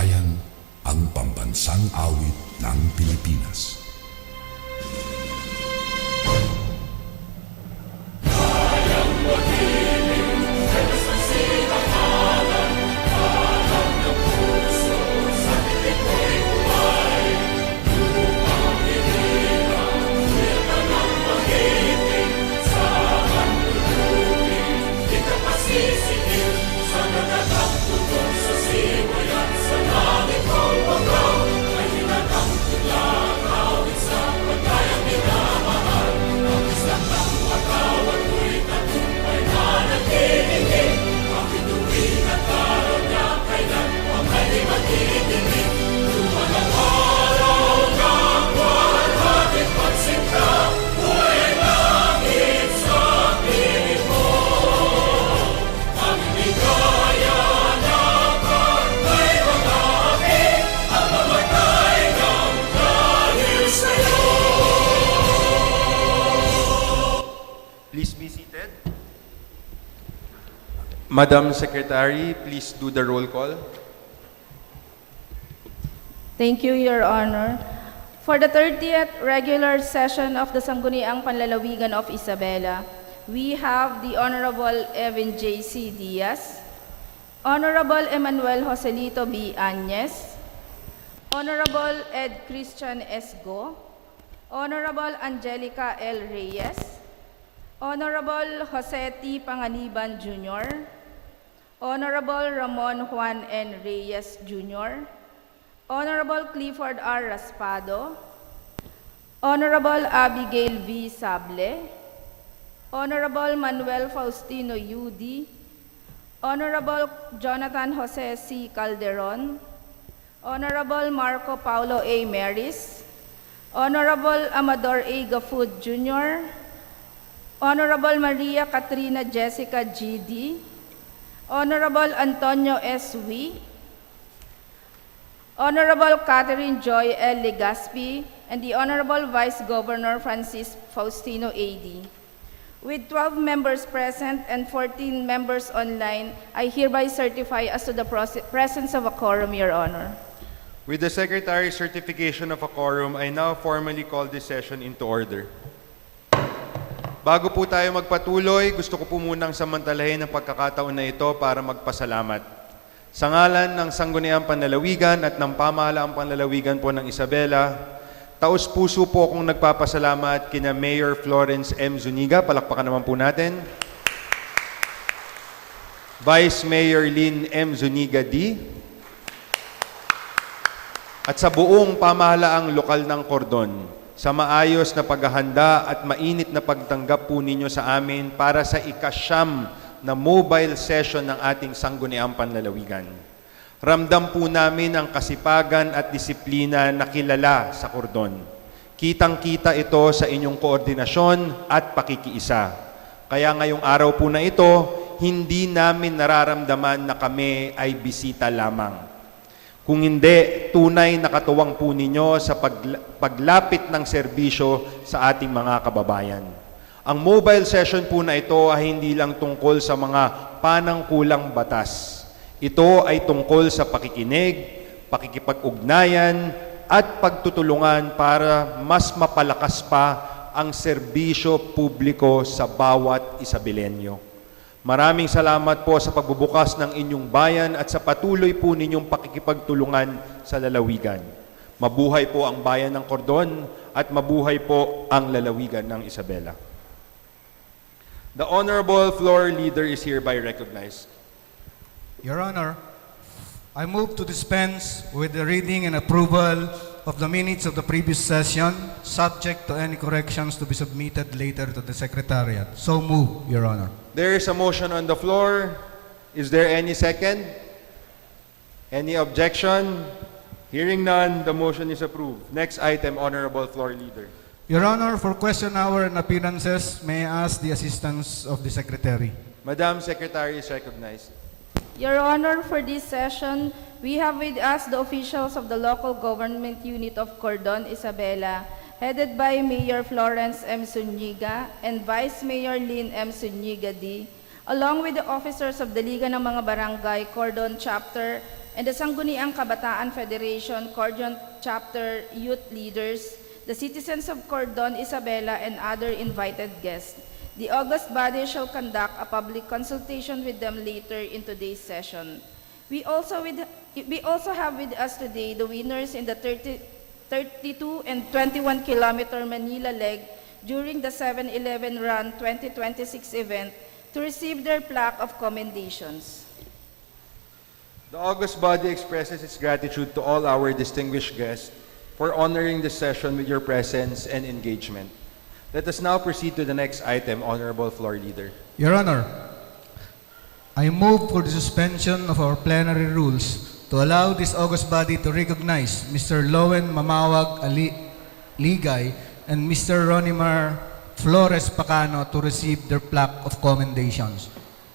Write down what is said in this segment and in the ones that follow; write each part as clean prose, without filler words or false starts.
Bayan, ang pambansang awit ng Pilipinas. Please be seated. Madam Secretary, please do the roll call. Thank you, Your Honor. For the 30th regular session of the Sangguniang Panlalawigan of Isabela, we have the Honorable Evan J.C. Diaz, Honorable Emmanuel Joselito B. Añez, Honorable Ed Christian S. Go, Honorable Angelica L. Reyes, Honorable Jose T. Panganiban Jr., Honorable Ramon Juan N. Reyes Jr., Honorable Clifford R. Raspado, Honorable Abigail V. Sable, Honorable Manuel Faustino Yudi, Honorable Jonathan Jose C. Calderon, Honorable Marco Paulo A. Meris, Honorable Amador A. Gafud Jr., Honorable Maria Katrina Jessica G.D., Honorable Antonio S. Wee, Honorable Catherine Joy L. Legaspi, and the Honorable Vice Governor Francis Faustino A.D. With 12 members present and 14 members online, I hereby certify as to the presence of a quorum, Your Honor. With the Secretary's certification of a quorum, I now formally call this session into order. Bago po tayo magpatuloy, gusto ko po munang samantalahin ang pagkakataon na ito para magpasalamat. Sa ngalan ng Sangguniang Panlalawigan at ng Pamahalaang Panlalawigan po ng Isabela, taos-puso po akong nagpapasalamat kina Mayor Florence M. Zuniga, palakpakan naman po natin, Vice Mayor Lynn M. Zuniga D., at sa buong pamahalaang lokal ng Cordon, sa maayos na paghahanda at mainit na pagtanggap po ninyo sa amin para sa ikasyam na mobile session ng ating Sangguniang Panlalawigan. Ramdam po namin ang kasipagan at disiplina na kilala sa Cordon. Kitang-kita ito sa inyong koordinasyon at pakikiisa. Kaya ngayong araw po na ito, hindi namin nararamdaman na kami ay bisita lamang. Kung hindi, tunay na katuwang po ninyo sa paglapit ng serbisyo sa ating mga kababayan. Ang mobile session po na ito ay hindi lang tungkol sa mga panangkulang batas. Ito ay tungkol sa pakikinig, pakikipag-ugnayan, at pagtutulungan para mas mapalakas pa ang serbisyo publiko sa bawat Isabelenyo. Maraming salamat po sa pagbubukas ng inyong bayan at sa patuloy po ninyong pakikipagtulungan sa lalawigan. Mabuhay po ang bayan ng Cordon at mabuhay po ang lalawigan ng Isabela. The Honorable Floor Leader is hereby recognized. Your Honor, I move to dispense with the reading and approval of the minutes of the previous session, subject to any corrections to be submitted later to the Secretariat. So move, Your Honor. There is a motion on the floor. Is there any second? Any objection? Hearing none, the motion is approved. Next item, Honorable Floor Leader. Your Honor, for question hour and appearances, may I ask the assistance of the Secretary? Madam Secretary is recognized. Your Honor, for this session, we have with us the officials of the local government unit of Cordon, Isabela, headed by Mayor Florence M. Zuniga and Vice Mayor Lynn M. Zuniga D., along with the officers of the Liga ng mga Barangay, Cordon Chapter, and the Sangguniang Kabataan Federation, Cordon Chapter Youth Leaders, the citizens of Cordon, Isabela, and other invited guests. The august body shall conduct a public consultation with them later in today's session. We also have with us today the winners in the 32 and 21 kilometer Manila leg during the 7-Eleven Run 2026 event to receive their plaque of commendations. The august body expresses its gratitude to all our distinguished guests for honoring this session with your presence and engagement. Let us now proceed to the next item, Honorable Floor Leader. Your Honor, I move for the suspension of our plenary rules to allow this august body to recognize Mr. Lowen Mamawag Ligay and Mr. Ronimar Flores Pacano to receive their plaque of commendations.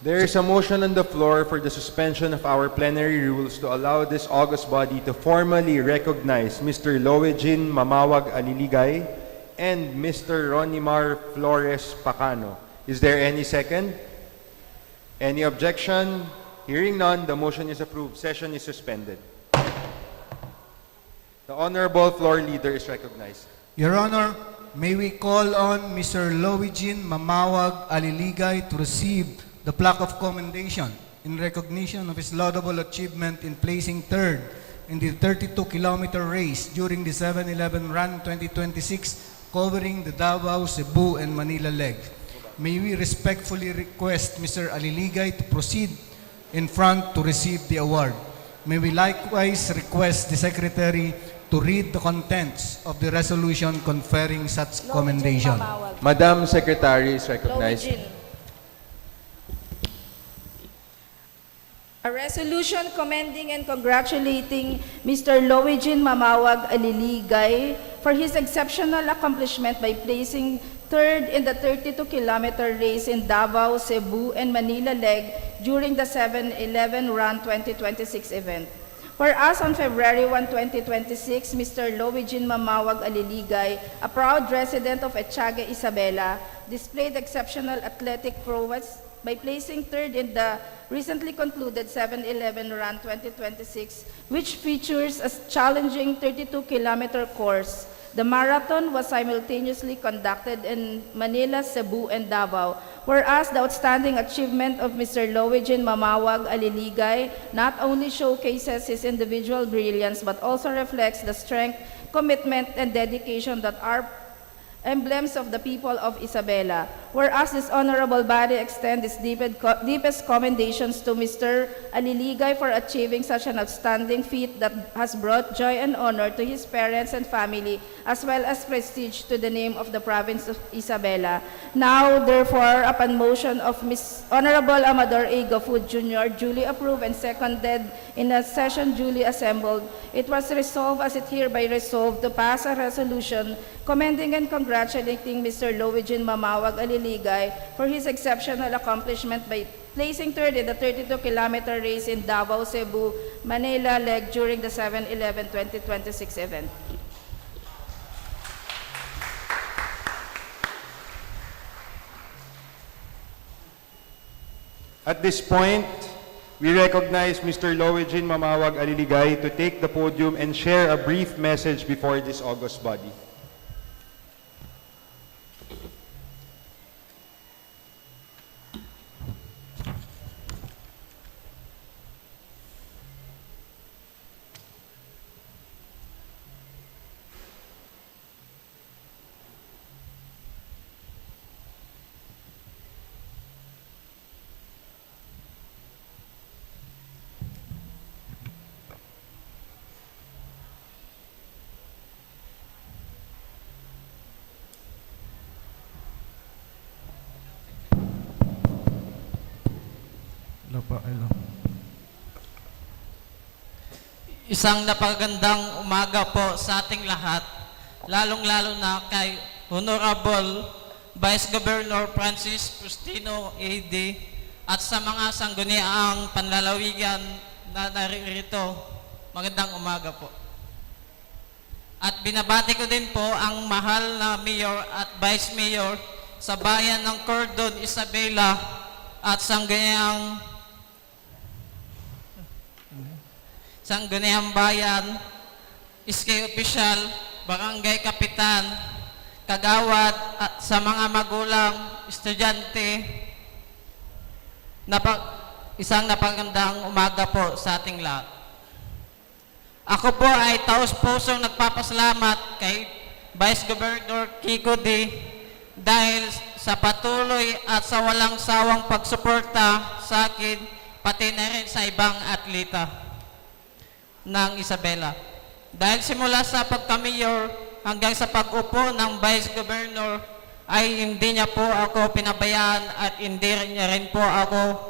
There is a motion on the floor for the suspension of our plenary rules to allow this august body to formally recognize Mr. Loejin Mamawag Aliligay and Mr. Ronimar Flores Pacano. Is there any second? Any objection? Hearing none, the motion is approved. Session is suspended. The Honorable Floor Leader is recognized. Your Honor, may we call on Mr. Loejin Mamawag Aliligay to receive the plaque of commendation in recognition of his laudable achievement in placing third in the 32-kilometer race during the 7-Eleven Run 2026 covering the Davao, Cebu, and Manila leg. May we respectfully request Mr. Aliligay to proceed in front to receive the award. May we likewise request the Secretary to read the contents of the resolution conferring such commendation. Mamawag. Madam Secretary is recognized. Loejin. A resolution commending and congratulating Mr. Loejin Mamawag Aliligay for his exceptional accomplishment by placing third in the 32-kilometer race in Davao, Cebu, and Manila leg during the 7-Eleven Run 2026 event. For us, on February 1, 2026, Mr. Loejin Mamawag Aliligay, a proud resident of Echague, Isabela, displayed exceptional athletic prowess by placing third in the recently concluded 7-Eleven Run 2026, which features a challenging 32-kilometer course. The marathon was simultaneously conducted in Manila, Cebu, and Davao, whereas the outstanding achievement of Mr. Loejin Mamawag Aliligay not only showcases his individual brilliance but also reflects the strength, commitment, and dedication that are emblems of the people of Isabela. Whereas this honorable body extends its deepest commendations to Mr. Aliligay for achieving such an outstanding feat that has brought joy and honor to his parents and family, as well as prestige to the name of the province of Isabela. Now, therefore, upon motion of Honorable Amador A. Gafud Jr., duly approved and seconded in a session duly assembled, it was resolved as it hereby resolved to pass a resolution commending and congratulating Mr. Loejin Mamawag Aliligay for his exceptional accomplishment by placing third in the 32-kilometer race in Davao, Cebu, Manila leg during the 7-Eleven 2026 event. At this point, we recognize Mr. Loejin Mamawag Aliligay to take the podium and share a brief message before this august body. Isang napagandang umaga po sa ating lahat, lalong-lalo na kay Honorable Vice Governor Francis Faustino AD at sa mga sangguniang panlalawigan na naririto. Magandang umaga po. At binabati ko din po ang mahal na Mayor at Vice Mayor sa bayan ng Cordon, Isabela at sangguniang Sangguniang Bayan, SK Official, Barangay Kapitan, Kagawad at sa mga magulang, estudyante, isang napagandang umaga po sa ating lahat. Ako po ay taos-pusong nagpapasalamat kay Vice Governor Kiko D. dahil sa patuloy at sa walang sawang pagsuporta sa akin, pati na rin sa ibang atleta ng Isabela. Dahil simula sa pagka-mayor hanggang sa pag-upo ng Vice Governor ay hindi niya po ako pinabayaan at hindi rin po ako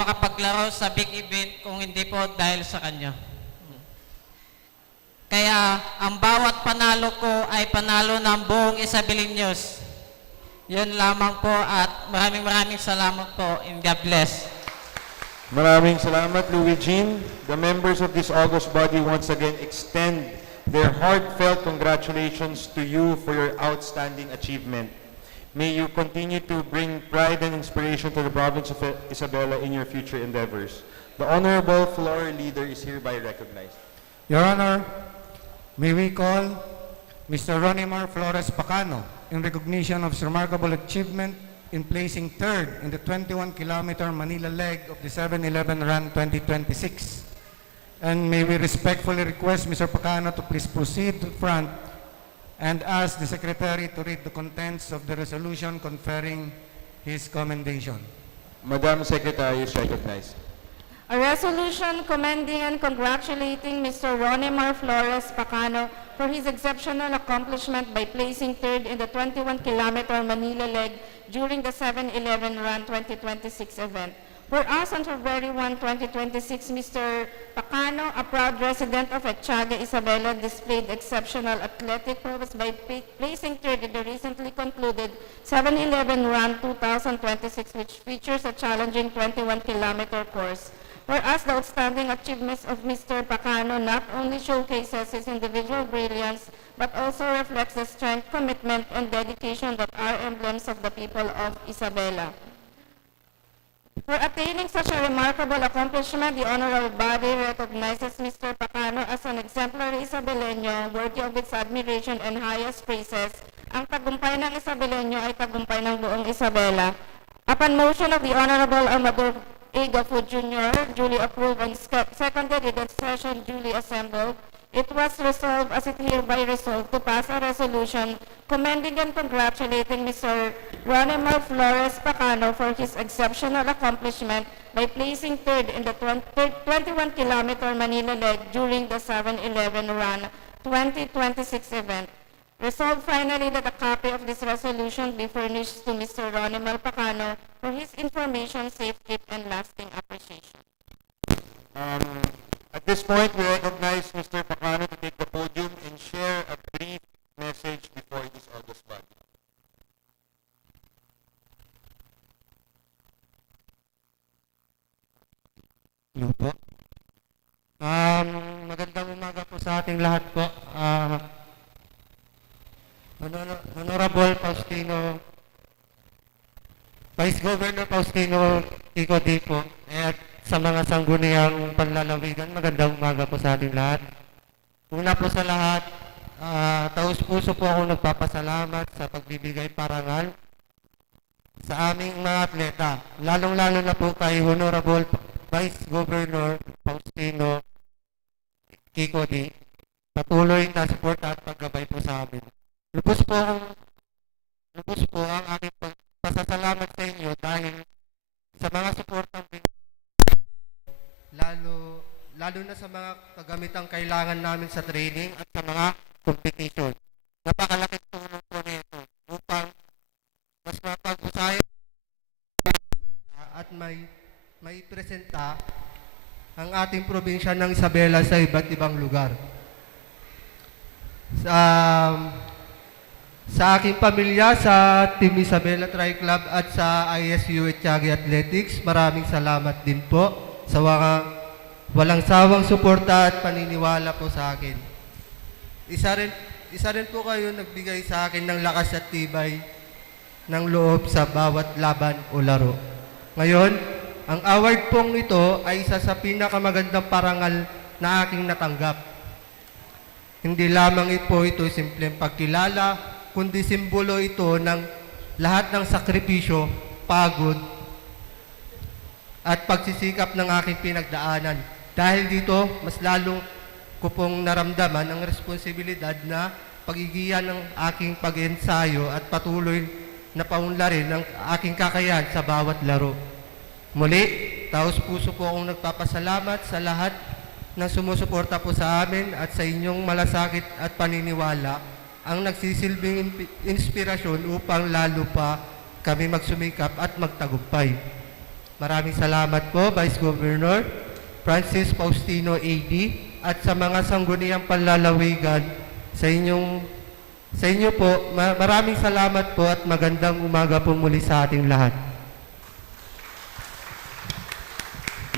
makapaglaro sa big event kung hindi po dahil sa kanya. Kaya ang bawat panalo ko ay panalo ng buong Isabelinos. Yun lamang po at maraming salamat po and God bless. Maraming salamat, Louie Jean. The members of this august body once again extend their heartfelt congratulations to you for your outstanding achievement. May you continue to bring pride and inspiration to the province of Isabela in your future endeavors. The Honorable Floor Leader is hereby recognized. Your Honor, may we call Mr. Ronimar Flores Pacano in recognition of his remarkable achievement in placing third in the 21-kilometer Manila leg of the 7-Eleven Run 2026. And may we respectfully request Mr. Pacano to please proceed to the front and ask the Secretary to read the contents of the resolution conferring his commendation. Madam Secretary is recognized. A resolution commending and congratulating Mr. Ronimar Flores Pacano for his exceptional accomplishment by placing third in the 21-kilometer Manila leg during the 7-Eleven Run 2026 event. Whereas on February 1, 2026, Mr. Pacano, a proud resident of Etchaga, Isabela, displayed exceptional athletic prowess by placing third in the recently concluded 7-Eleven Run 2026, which features a challenging 21-kilometer course. Whereas the outstanding achievements of Mr. Pacano not only showcases his individual brilliance, but also reflects the strength, commitment, and dedication that are emblems of the people of Isabela. For attaining such a remarkable accomplishment, the honorable body recognizes Mr. Pacano as an exemplary Isabeleño worthy of its admiration and highest praises. Ang tagumpay ng Isabeleño ay tagumpay ng buong Isabela. Upon motion of the Honorable Amador A. Gafo Jr., duly approved and seconded in the session duly assembled, it was resolved as it hereby resolved to pass a resolution commending and congratulating Mr. Ronimar Flores Pacano for his exceptional accomplishment by placing third in the 21-kilometer Manila leg during the 7-Eleven Run 2026 event. Resolved finally that a copy of this resolution be furnished to Mr. Ronimar Pacano for his information, safekeep, and lasting appreciation. At this point, we recognize Mr. Pacano to take the podium and share a brief message before this august body. Hello po. Magandang umaga po sa ating lahat po. Honorable Faustino, Vice Governor Faustino Kiko D po, at sa mga sangguniang panlalawigan, magandang umaga po sa ating lahat. Una po sa lahat, taus-puso po akong nagpapasalamat sa pagbibigay parangal sa aming mga atleta, lalong-lalo na po kay Honorable Vice Governor Faustino Kiko D. Patuloy na suporta at paggabay po sa amin. Lubos po ang aking pasasalamat sa inyo dahil sa mga suportang lalo na sa mga kagamitang kailangan namin sa training at sa mga competition. Napakalaking tulong po nito upang mas mapag-usayan at may presenta ang ating probinsya ng Isabela sa iba't ibang lugar. Sa aking pamilya, sa Team Isabela Tri Club at sa ISU Etchaga Athletics, maraming salamat din po sa walang sawang suporta at paniniwala po sa akin. Isa rin po kayo nagbigay sa akin ng lakas at tibay ng loob sa bawat laban o laro. Ngayon, Ang award pong ito ay isa sa pinakamagandang parangal na aking natanggap. Hindi lamang ito simpleng pagkilala, kundi simbolo ito ng lahat ng sakripisyo, pagod, at pagsisikap ng aking pinagdaanan. Dahil dito, mas lalo ko pong naramdaman ang responsibilidad na pagigiyan ng aking pag-ensayo at patuloy na paunlarin ng aking kakayahan sa bawat laro. Muli, taos puso po akong nagpapasalamat sa lahat na sumusuporta po sa amin at sa inyong malasakit at paniniwala ang nagsisilbing inspirasyon upang lalo pa kami magsumikap at magtagumpay. Maraming salamat po, Vice Governor Francis Faustino AD, at sa mga sangguniang panlalawigan. Sa inyo po, maraming salamat po at magandang umaga po muli sa ating lahat.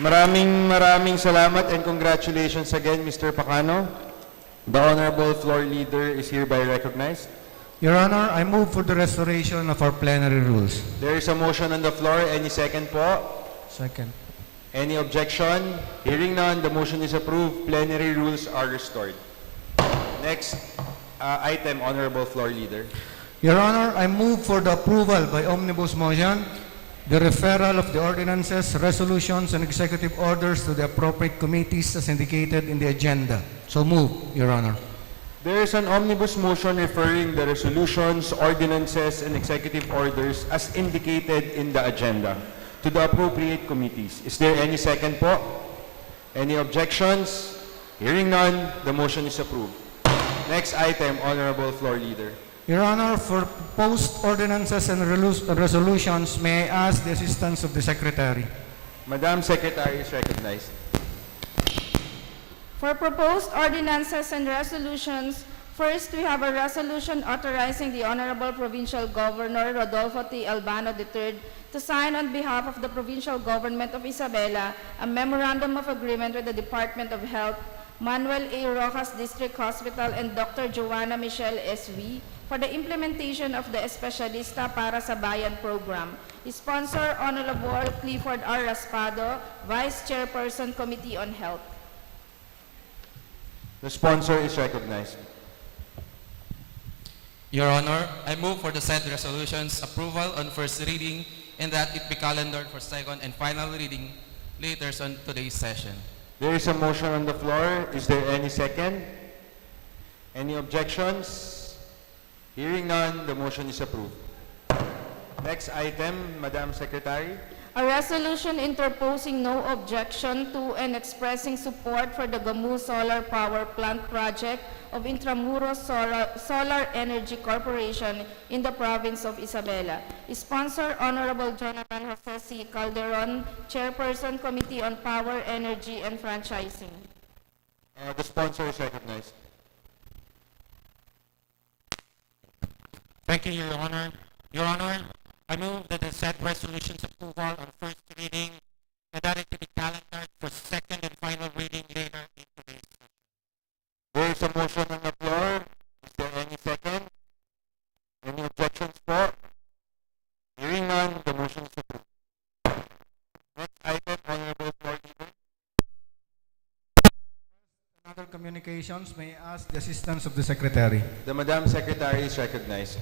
Maraming salamat and congratulations again, Mr. Pacano. The Honorable Floor Leader is hereby recognized. Your Honor, I move for the restoration of our plenary rules. There is a motion on the floor. Any second po? Second. Any objection? Hearing none, the motion is approved. Plenary rules are restored. Next item, Honorable Floor Leader. Your Honor, I move for the approval by omnibus motion the referral of the ordinances, resolutions, and executive orders to the appropriate committees as indicated in the agenda. So move, Your Honor. There is an omnibus motion referring the resolutions, ordinances, and executive orders as indicated in the agenda to the appropriate committees. Is there any second po? Any objections? Hearing none, the motion is approved. Next item, Honorable Floor Leader. Your Honor, for proposed ordinances and resolutions, may I ask the assistance of the Secretary? Madam Secretary is recognized. For proposed ordinances and resolutions, first we have a resolution authorizing the Honorable Provincial Governor Rodolfo T. Albano III to sign on behalf of the Provincial Government of Isabela a Memorandum of Agreement with the Department of Health, Manuel A. Rojas District Hospital, and Dr. Joanna Michelle S.V. for the implementation of the Espesyalista para sa Bayan program. Sponsor, Honorable Clifford R. Raspado, Vice Chairperson, Committee on Health. The sponsor is recognized. Your Honor, I move for the said resolution's approval on first reading and that it be calendared for second and final reading later on today's session. There is a motion on the floor. Is there any second? Any objections? Hearing none, the motion is approved. Next item, Madam Secretary. A resolution interposing no objection to and expressing support for the Gamu Solar Power Plant project of Intramuros Solar Energy Corporation in the province of Isabela. Sponsor, Honorable Jonathan Jose C. Calderon, Chairperson, Committee on Power, Energy, and Franchising. The sponsor is recognized. Thank you, Your Honor. Your Honor, I move that the said resolution's approval on first reading and that it be calendared for second and final reading later in today's session. There is a motion on the floor. Is there any second? Any objections po? Hearing none, the motion is approved. Next item, Honorable Floor Leader. Other communications, may I ask the assistance of the Secretary? The Madam Secretary is recognized.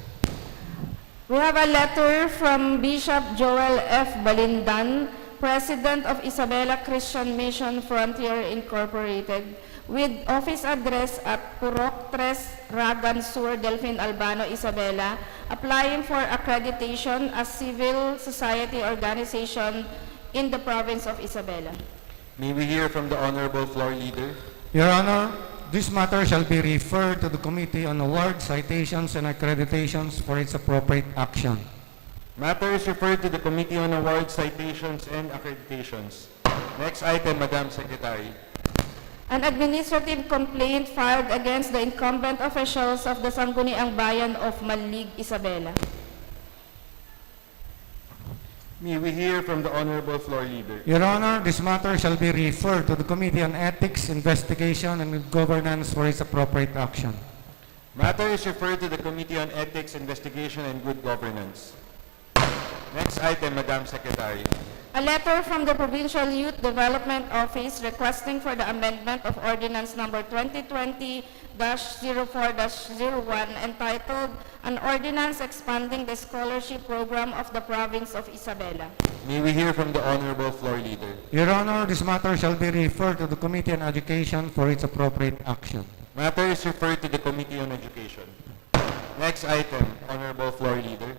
We have a letter from Bishop Joel F. Balindan, President of Isabela Christian Mission Frontier Incorporated, with office address at Purok 3, Ragan Sur, Delfin Albano, Isabela, applying for accreditation as civil society organization in the province of Isabela. May we hear from the Honorable Floor Leader? Your Honor, this matter shall be referred to the Committee on Awards, Citations, and Accreditations for its appropriate action. Matter is referred to the Committee on Awards, Citations, and Accreditations. Next item, Madam Secretary. An administrative complaint filed against the incumbent officials of the Sangguniang Bayan of Malig, Isabela. May we hear from the Honorable Floor Leader? Your Honor, this matter shall be referred to the Committee on Ethics, Investigation, and Governance for its appropriate action. Matter is referred to the Committee on Ethics, Investigation, and Good Governance. Next item, Madam Secretary. A letter from the Provincial Youth Development Office requesting for the amendment of Ordinance Number 2020-04-01 entitled An Ordinance Expanding the Scholarship Program of the Province of Isabela. May we hear from the Honorable Floor Leader. Your Honor, this matter shall be referred to the Committee on Education for its appropriate action. Matter is referred to the Committee on Education. Next item, Honorable Floor Leader.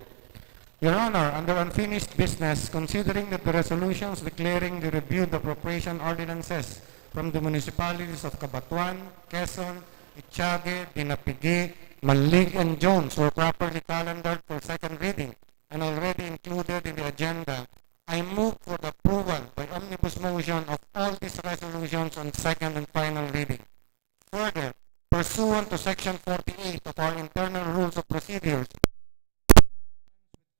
Your Honor, under unfinished business, considering that the resolutions declaring the reviewed appropriation ordinances from the municipalities of Cabatuan, Quezon, Itiague, Dinapigue, Manlig, and Jones were properly calendared for second reading and already included in the agenda, I move for the approval by omnibus motion of all these resolutions on second and final reading. Further, pursuant to Section 48 of our internal rules of procedures,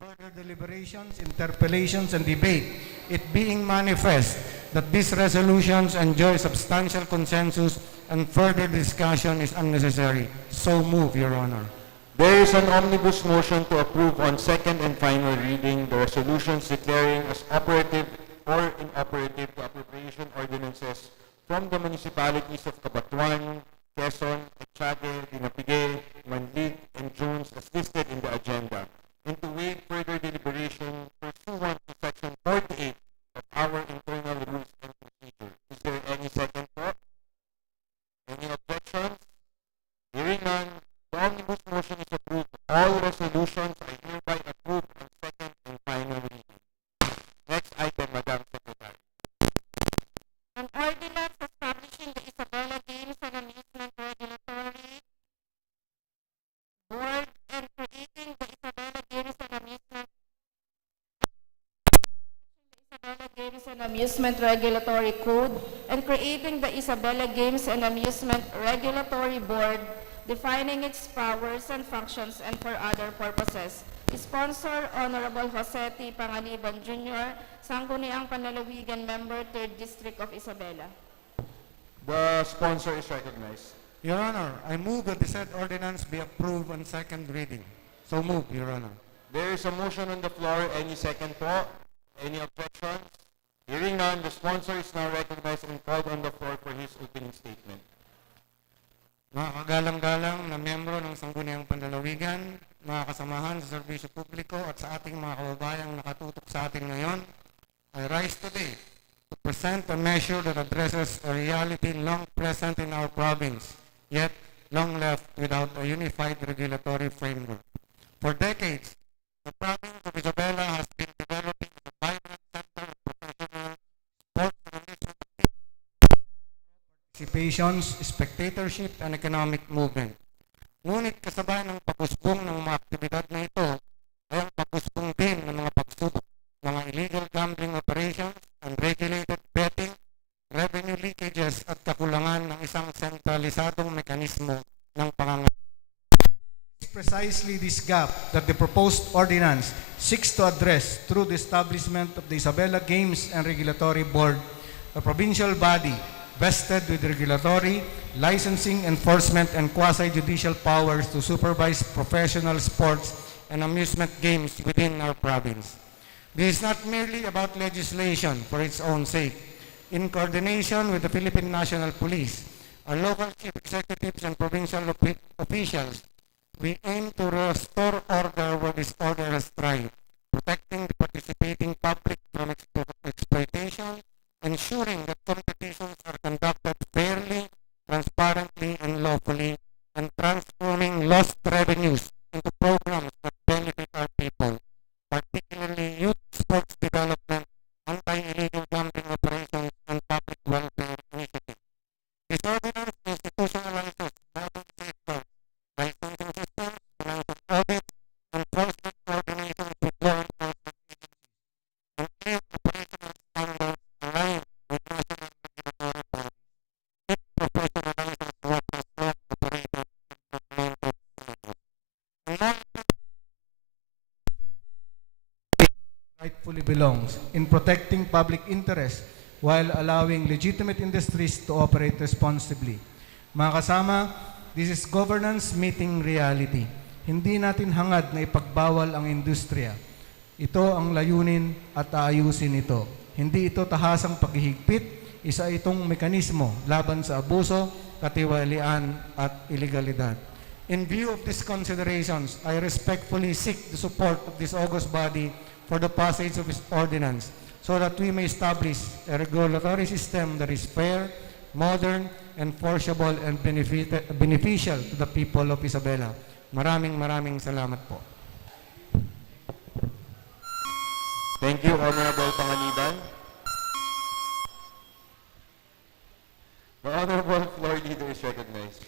Further deliberations, interpellations, and debate, it being manifest that these resolutions enjoy substantial consensus and further discussion is unnecessary. So move, Your Honor. There is an omnibus motion to approve on second and final reading the resolutions declaring as operative or inoperative the appropriation ordinances from the municipalities of Cabatuan, Quezon, Itiague, Dinapigue, Manlig, and Jones as listed in the agenda, and to waive further deliberation pursuant to Section 48 of our internal rules and procedure. Is there any second thought? Any objections? Hearing none, the omnibus motion is approved. All resolutions are hereby approved on second and final reading. Next item, Madam Secretary. An ordinance establishing the Isabela Games and Amusement Regulatory Board and creating the Isabela Games and Amusement Regulatory Code and creating the Isabela Games and Amusement Regulatory Board, defining its powers and functions and for other purposes. Sponsor, Honorable Jose T. Pangaliban Jr., Sangguniang Panlalawigan Member, 3rd District of Isabela. The sponsor is recognized. Your Honor, I move that the said ordinance be approved on second reading. So move, Your Honor. There is a motion on the floor. Any second thought? Any objections? Hearing none, the sponsor is now recognized and called on the floor for his opening statement. Mga kagalang-galang na miyembro ng Sangguniang Panlalawigan, mga kasamahan sa serbisyo publiko at sa ating mga kababayang nakatutok sa atin ngayon, I rise today to present a measure that addresses a reality long present in our province, yet long left without a unified regulatory framework. For decades, the province of Isabela has been developing a vibrant center of professional sports and amusement Participations, spectatorship, and economic movement. Ngunit kasabay ng pag-usbong ng mga aktibidad na ito ay ang pag-usbong din ng mga pagsubok, mga illegal gambling operations, unregulated betting, revenue leakages at kakulangan ng isang sentralisadong mekanismo ng pangangalan. It's precisely this gap that the proposed ordinance seeks to address through the establishment of the Isabela Games and Regulatory Board, a provincial body vested with regulatory, licensing, enforcement, and quasi-judicial powers to supervise professional sports and amusement games within our province. This is not merely about legislation for its own sake. In coordination with the Philippine National Police, our local chief executives and provincial officials, we aim to restore order where disorder has thrived, protecting the participating public from exploitation, ensuring that competitions are conducted fairly, transparently, and lawfully, and transforming lost revenues into programs that benefit our people, particularly youth sports development, anti-illegal gambling operations, and public welfare initiatives. This ordinance institutionalizes modern safeguards, licensing systems, financial audit, enforcement coordination with law enforcement agencies, and clear operational standards aligned with national regulatory bodies. It professionalizes what was not operated in fragmented systems. And more Rightfully belongs in protecting public interest while allowing legitimate industries to operate responsibly. Mga kasama, this is governance meeting reality. Hindi natin hangad na ipagbawal ang industriya. Ito ang layunin at aayusin ito. Hindi ito tahasang paghihigpit, isa itong mekanismo laban sa abuso, katiwalian at ilegalidad. In view of these considerations, I respectfully seek the support of this august body for the passage of this ordinance so that we may establish a regulatory system that is fair, modern, enforceable, and beneficial to the people of Isabela. Maraming salamat po. Thank you, Honorable Panganiban. The Honorable Floor Leader is recognized.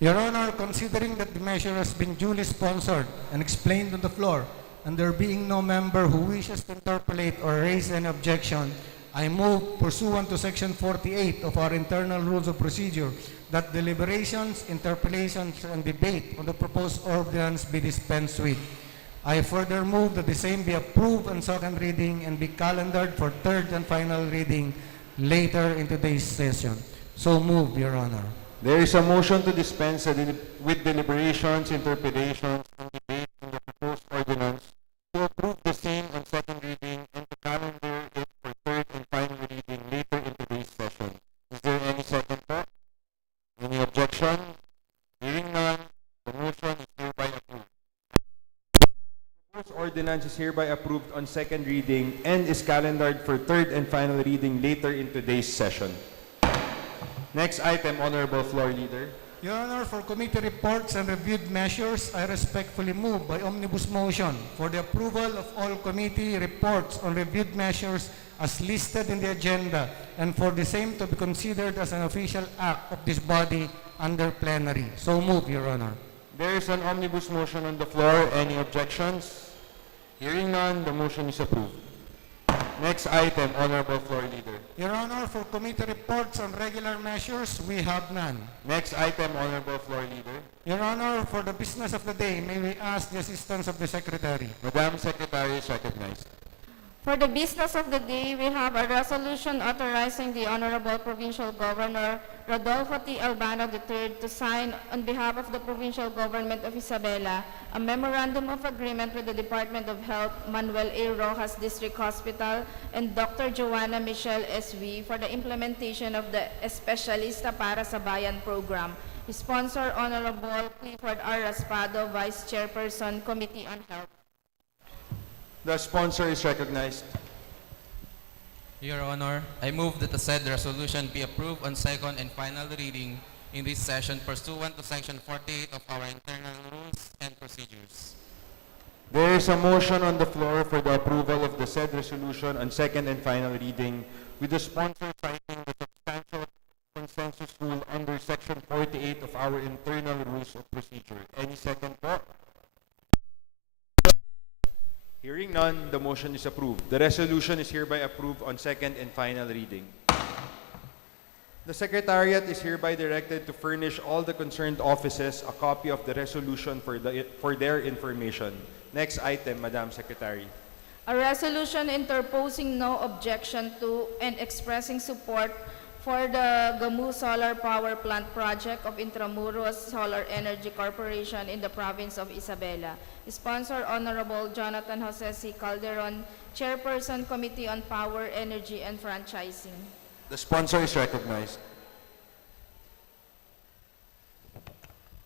Your Honor, considering that the measure has been duly sponsored and explained on the floor, and there being no member who wishes to interpolate or raise an objection, I move, pursuant to Section 48 of our internal rules of procedure, that deliberations, interpellations, and debate on the proposed ordinance be dispensed with. I further move that the same be approved on second reading and be calendared for third and final reading later in today's session. So moved, Your Honor. There is a motion to dispense with deliberations, interpellations, And debate on the proposed ordinance to approve the same on second reading and to calendar it for third and final reading later in today's session. Is there any second thought? Any objection? Hearing none, the motion is hereby approved. Proposed ordinance is hereby approved on second reading and is calendared for third and final reading later in today's session. Next item, Honorable Floor Leader. Your Honor, for committee reports and reviewed measures, I respectfully move by omnibus motion for the approval of all committee reports on reviewed measures as listed in the agenda and for the same to be considered as an official act of this body under plenary. So move, Your Honor. There is an omnibus motion on the floor. Any objections? Hearing none, the motion is approved. Next item, Honorable Floor Leader. Your Honor, for committee reports on regular measures, we have none. Next item, Honorable Floor Leader. Your Honor, for the business of the day, may we ask the assistance of the Secretary. Madam Secretary is recognized. For the business of the day, we have a resolution authorizing the Honorable Provincial Governor Rodolfo T. Albano III to sign on behalf of the Provincial Government of Isabela a Memorandum of Agreement with the Department of Health, Manuel A. Rojas District Hospital, and Dr. Joanna Michelle S.V. for the implementation of the Espesyalista para sa Bayan program. Sponsor Honorable Clifford R. Raspado, Vice Chairperson, Committee on Health. The sponsor is recognized. Your Honor, I move that the said resolution be approved on second and final reading in this session pursuant to Section 48 of our internal rules and procedures. There is a motion on the floor for the approval of the said resolution on second and final reading With the sponsor citing the substantial consensus rule under Section 48 of our internal rules of procedure. Any second po? Hearing none, the motion is approved. The resolution is hereby approved on second and final reading. The Secretariat is hereby directed to furnish all the concerned offices a copy of the resolution for their information. Next item, Madam Secretary. A resolution interposing no objection to and expressing support for the Gamu Solar Power Plant project of Intramuros Solar Energy Corporation in the province of Isabela. Sponsor Honorable Jonathan Jose C. Calderon, Chairperson, Committee on Power, Energy, and Franchising. The sponsor is recognized.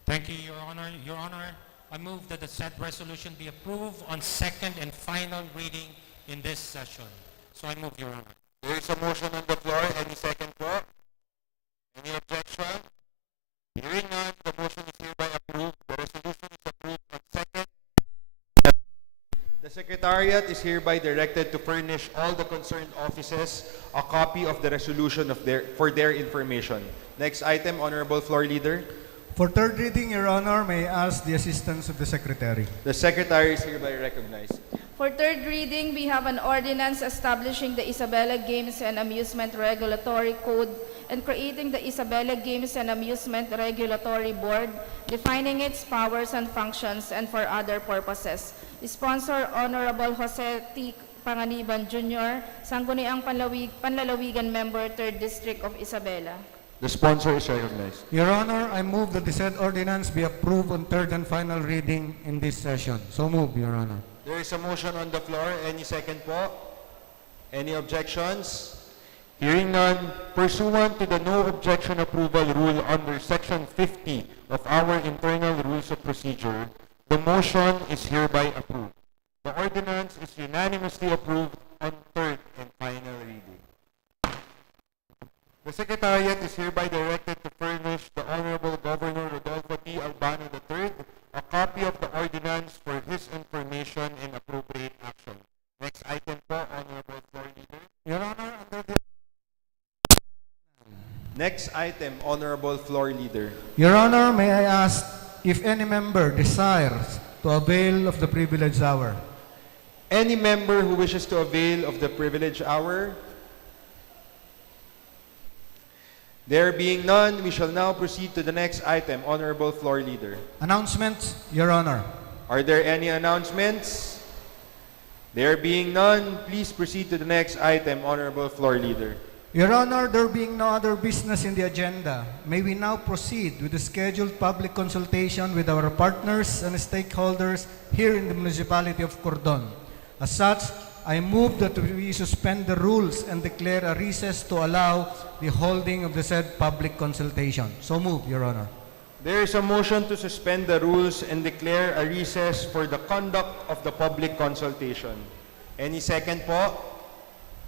Thank you, Your Honor. Your Honor, I move that the said resolution be approved on second and final reading in this session. So I move, Your Honor. There is a motion on the floor. Any second po? Any objection? Hearing none, the motion is hereby approved. The resolution is approved on second. The Secretariat is hereby directed to furnish all the concerned offices a copy of the resolution for their information. Next item, Honorable Floor Leader. For third reading, Your Honor, may I ask the assistance of the Secretary. The Secretary is hereby recognized. For third reading, we have an ordinance establishing the Isabela Games and Amusement Regulatory Code and creating the Isabela Games and Amusement Regulatory Board, defining its powers and functions and for other purposes. Sponsor Honorable Jose T. Panganiban Jr., Sangguniang Panlalawigan Member, 3rd District of Isabela. The sponsor is recognized. Your Honor, I move that the said ordinance be approved on third and final reading in this session. So move, Your Honor. There is a motion on the floor. Any second po? Any objections? Hearing none, pursuant to the no objection approval rule under Section 50 of our internal rules of procedure, the motion is hereby approved. The ordinance is unanimously approved on third and final reading. The Secretariat is hereby directed to furnish the Honorable Governor Rodolfo T. Albano III a copy of the ordinance for his information and appropriate action. Next item po, Honorable Floor Leader. Your Honor, under the Next item, Honorable Floor Leader. Your Honor, may I ask if any member desires to avail of the privilege hour? Any member who wishes to avail of the privilege hour? There being none, we shall now proceed to the next item, Honorable Floor Leader. Announcements, Your Honor. Are there any announcements? There being none, please proceed to the next item, Honorable Floor Leader. Your Honor, there being no other business in the agenda, may we now proceed with the scheduled public consultation with our partners and stakeholders here in the municipality of Cordon. As such, I move that we suspend the rules and declare a recess to allow the holding of the said public consultation. So move, Your Honor. There is a motion to suspend the rules and declare a recess for the conduct of the public consultation. Any second po?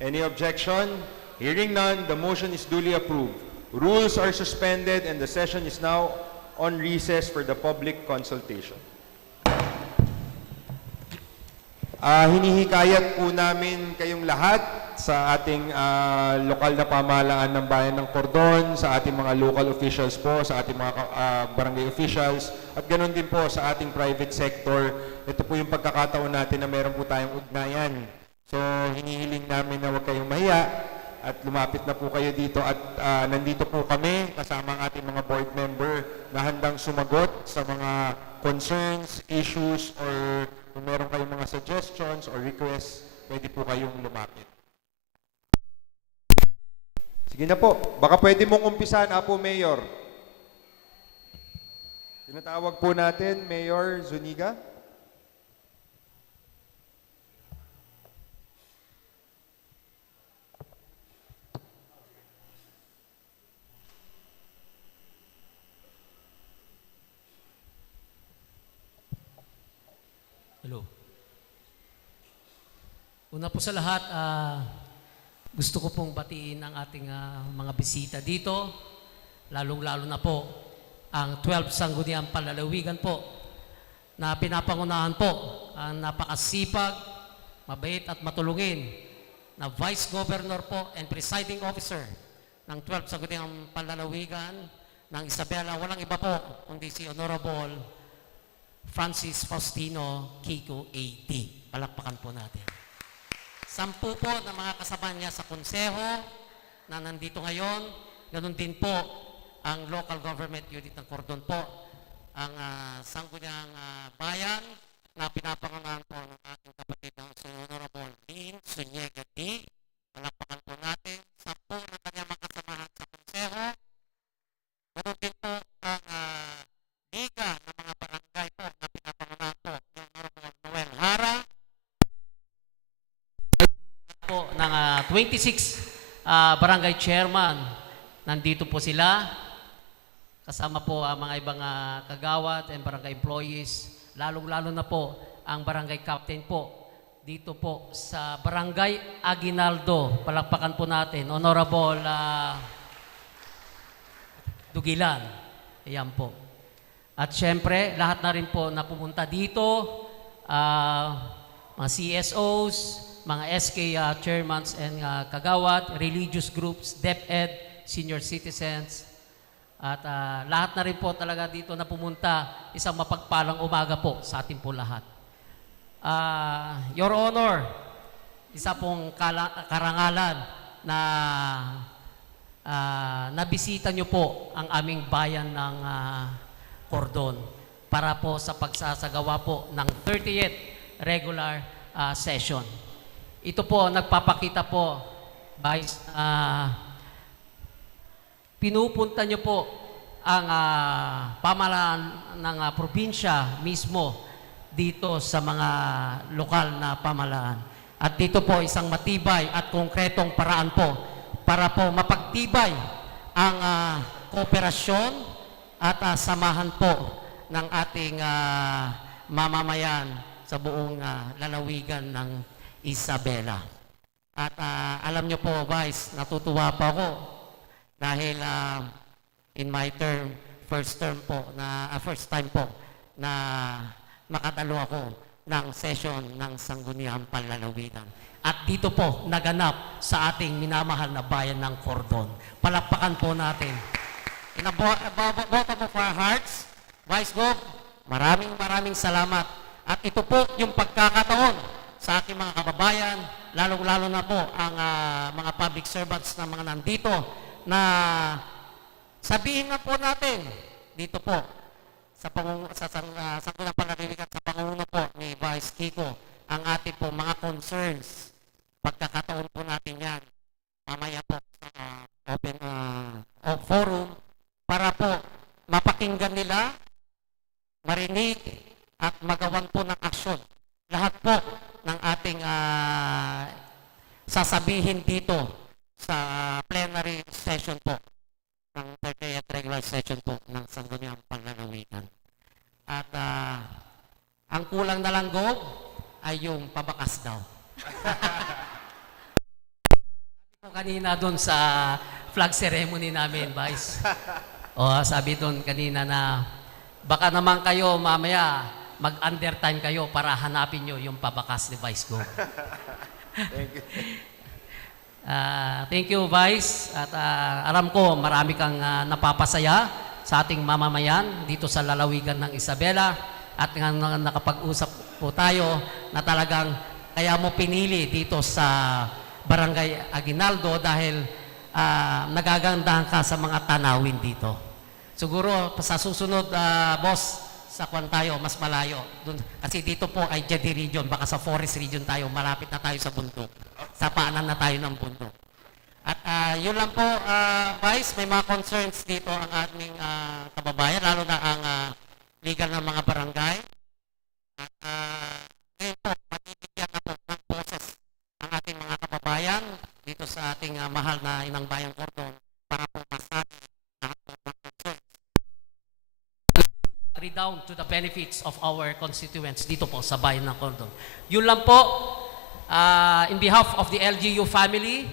Any objection? Hearing none, the motion is duly approved. Rules are suspended and the session is now on recess for the public consultation. Hinihikayat po namin kayong lahat sa ating lokal na pamahalaan ng Bayan ng Cordon, sa ating mga local officials po, sa ating mga barangay officials, at ganoon din po sa ating private sector. Ito po yung pagkakataon natin na meron po tayong ugnayan. So, hinihiling namin na huwag kayong mahiya at lumapit na po kayo dito at nandito po kami kasama ang ating mga board member na handang sumagot sa mga concerns, issues, or kung meron kayong mga suggestions or requests, pwede po kayong lumapit. Sige na po. Baka pwede mong umpisan, Apo Mayor. Tinatawag po natin, Mayor Zuniga. Hello. Una po sa lahat, gusto ko pong batiin ang ating mga bisita dito, lalong-lalo na po ang 12 Sangguniang Panlalawigan po na pinapangunahan po ang napakasipag, mabait at matulungin na Vice Governor po and Presiding Officer ng 12 Sangguniang Panlalawigan ng Isabela. Walang iba po kundi si Honorable Francis Faustino Kiko AD. Palakpakan po natin. 10 po na mga kasama niya sa konseho na nandito ngayon. Ganun din po ang local government unit ng Cordon po. Ang Sangguniang Bayan na pinapangunahan po ng ating kapatid ng si Honorable Dean Zuniga D. Palakpakan po natin. 10 na kanyang mga kasamahan sa konseho. Ganun din po ang liga ng mga barangay po na pinapangunahan po ni Honorable Noel Hara. Po ng 26 barangay chairman. Nandito po sila. Kasama po ang mga ibang kagawad and barangay employees. Lalong-lalo na po ang barangay captain po. Dito po sa Barangay Aguinaldo. Palakpakan po natin. Honorable Dugilan. Ayan po. At syempre, lahat na rin po na pumunta dito, mga CSOs, mga SK chairmans and kagawad, religious groups, DepEd, senior citizens, at lahat na rin po talaga dito na pumunta, isang mapagpalang umaga po sa ating po lahat. Your Honor, isa pong karangalan na nabisita nyo po ang aming bayan ng Cordon para po sa pagsasagawa po ng 30th regular session. Ito po, nagpapakita po, Vice, pinupunta nyo po ang pamahalaan ng probinsya mismo dito sa mga lokal na pamahalaan. At dito po isang matibay at konkretong paraan po para po mapagtibay ang kooperasyon at samahan po ng ating mamamayan sa buong lalawigan ng Isabela. At alam nyo po, Vice, natutuwa po ako dahil in my term, first time po na makatalo ako ng session ng Sangguniang Panlalawigan. At dito po naganap sa ating minamahal na bayan ng Cordon. Palakpakan po natin. In the bottom of our hearts, Vice Gov, maraming salamat. At ito po yung pagkakataon sa aking mga kababayan, lalong-lalo na po ang mga public servants na mga nandito na sabihin na po natin dito po sa Sangguniang Panlalawigan, sa pangunguna po ni Vice Kiko, ang ating po mga concerns. Pagkakataon po natin yan mamaya po sa open forum para po mapakinggan nila, marinig at magawan po ng aksyon. Lahat po ng ating sasabihin dito sa plenary session po ng 30th regular session po ng Sangguniang Panlalawigan. At ang kulang na lang, Gov, ay yung pabakas daw. Sabi ko kanina doon sa flag ceremony namin, Vice. Sabi doon kanina na baka naman kayo mamaya mag-undertime kayo para hanapin nyo yung pabakas ni Vice Gov. Thank you. Thank you, Vice. At alam ko marami kang napapasaya sa ating mamamayan dito sa lalawigan ng Isabela. At nakapag-usap po tayo na talagang kaya mo pinili dito sa Barangay Aguinaldo dahil nagagandahan ka sa mga tanawin dito. Siguro sa susunod, boss, sa kwan tayo, mas malayo. Dun, kasi dito po ay Jedi Region, baka sa Forest Region tayo, malapit na tayo sa bundok. Sa paanan na tayo ng bundok. At yun lang po, Vice, may mga concerns dito ang aming kababayan, lalo na ang legal ng mga barangay. At ngayon po, matibigyan na po ng boses ang ating mga kababayan dito sa ating mahal na Inang Bayang Cordon para po masabi lahat po ng concerns. Redound to the benefits of our constituents dito po sa bayan ng Cordon. Yun lang po, in behalf of the LGU family,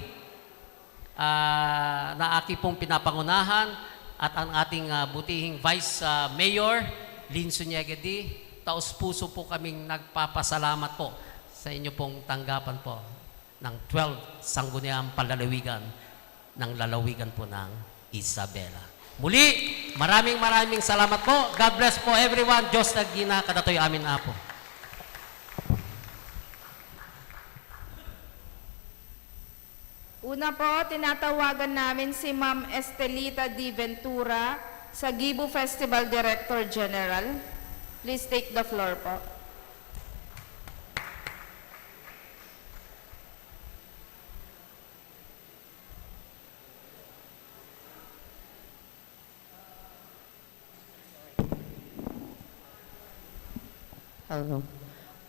na aking pong pinapangunahan at ang ating butihing Vice Mayor, Lynn Sunyegedi, taos-puso po kaming nagpapasalamat po sa inyo pong tanggapan po ng 12 Sangguniang Panlalawigan ng lalawigan po ng Isabela. Muli, maraming salamat po. God bless po everyone. Diyos nagina kadatoy amin na po. Una po, tinatawagan namin si Ma'am Estelita Di Ventura, sa Gibu Festival Director General. Please take the floor po.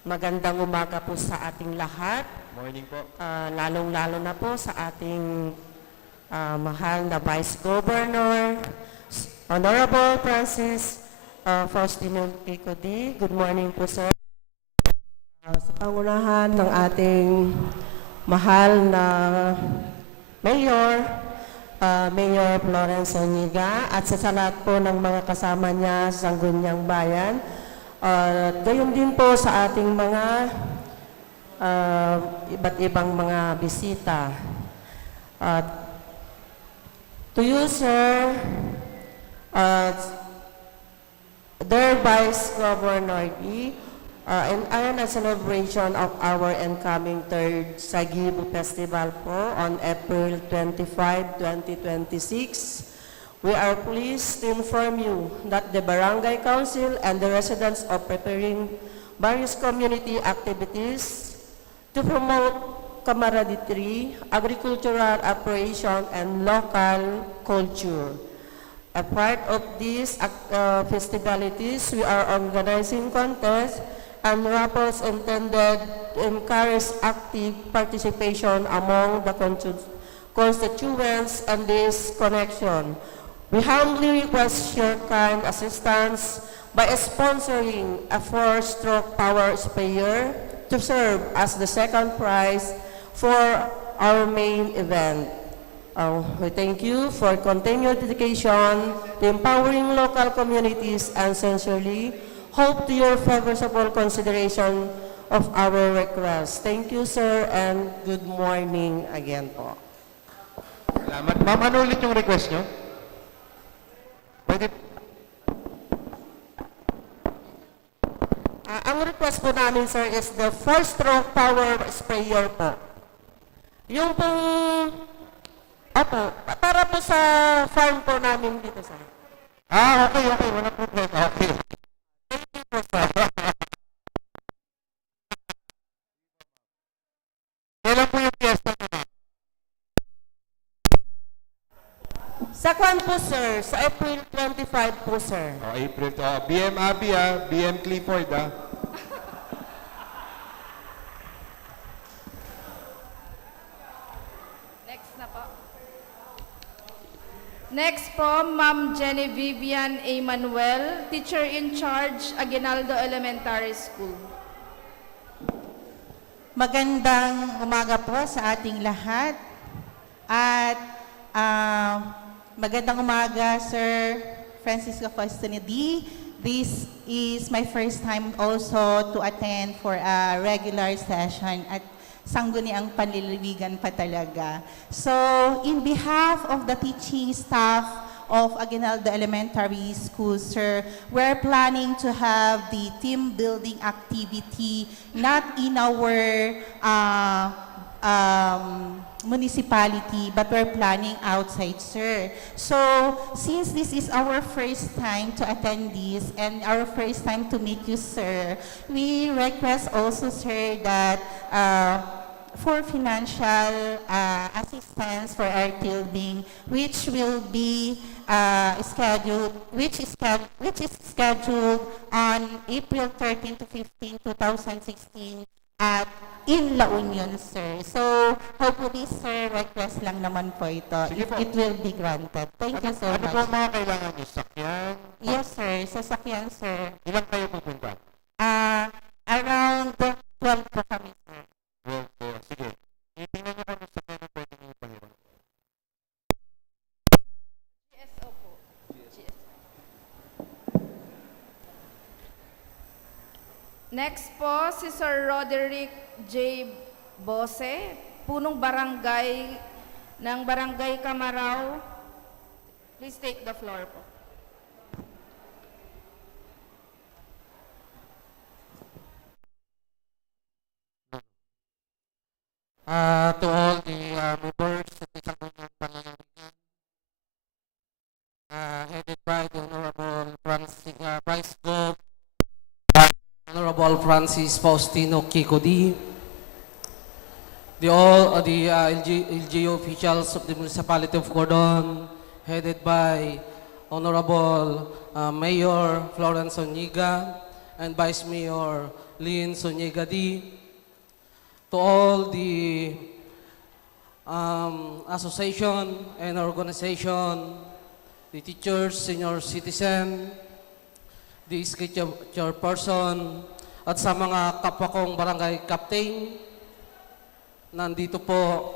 Magandang umaga po sa ating lahat. Morning po. Lalong-lalo na po sa ating mahal na Vice Governor, Honorable Francis Faustino Picodi. Good morning po, sir. Sa pangunahan ng ating mahal na Mayor, Mayor Florence Zuniga, at sa lahat po ng mga kasama niya sa Sangguniang Bayan. Gayon din po sa ating mga iba't ibang mga bisita. To you, sir, dear Vice Governor E, in a celebration of our incoming third Sagibu Festival po on April 25, 2026, we are pleased to inform you that the Barangay Council and the residents are preparing various community activities to promote camaraderie, agricultural operation, and local culture. A part of these festivities, we are organizing contests and raffles intended to encourage active participation among the constituents and this connection. We humbly request your kind assistance by sponsoring a 4-stroke power sprayer to serve as the second prize for our main event. We thank you for continued dedication to empowering local communities and sincerely hope to your favorable consideration of our request. Thank you, sir, and good morning again po. Salamat. Ma'am, ano ulit yung request nyo? Pwede. Ang request po namin, sir, is the 4-stroke power sprayer po. Yung pong, para po sa farm po namin dito, sir. Okay. Wala problema. Okay. Thank you po, sir. Kailan po yung fiesta nyo? Sa kwan po, sir, sa April 25 po, sir. April to. BM Abby, BM Clifford, Next na po. Next po, Ma'am Jenny Vivian A. Manuel, Teacher in Charge, Aguinaldo Elementary School. Magandang umaga po sa ating lahat. At magandang umaga, Sir Francisco Faustino D. This is my first time also to attend for a regular session at sangguniang panliliwigan pa talaga. So, in behalf of the teaching staff of Aguinaldo Elementary School, sir, we're planning to have the team building activity not in our municipality, but we're planning outside, sir. So, since this is our first time to attend this and our first time to meet you, sir, we request also, sir, that for financial assistance for our building, which will be which is scheduled on April 13 to 15, 2016 at in La Union, sir. So, hopefully, sir, request lang naman po ito. It will be granted. Thank you so Ano much. po mga kailangan nyo? Sakyan? Yes, sir. Sasakyan, sir. Ilan kayo pupunta? Around 12 po kami, sir. Well, sige. Itingnan nyo kung sakyan na pwede nyo ipahiram. GSO po. Next po, si Sir Roderick J. Bose, punong barangay ng Barangay Camarao. Please take the floor po. To all the members of the Sangguniang Panlalawigan, headed by the Honorable Honorable Francis Faustino Kiko D. All the LGU officials of the municipality of Cordon, headed by Honorable Mayor Florence Zuniga and Vice Mayor Lynn Zuniga D. To all the association and organization, the teachers, senior citizen, the SK chairperson, at sa mga kapwa kong barangay captain, nandito po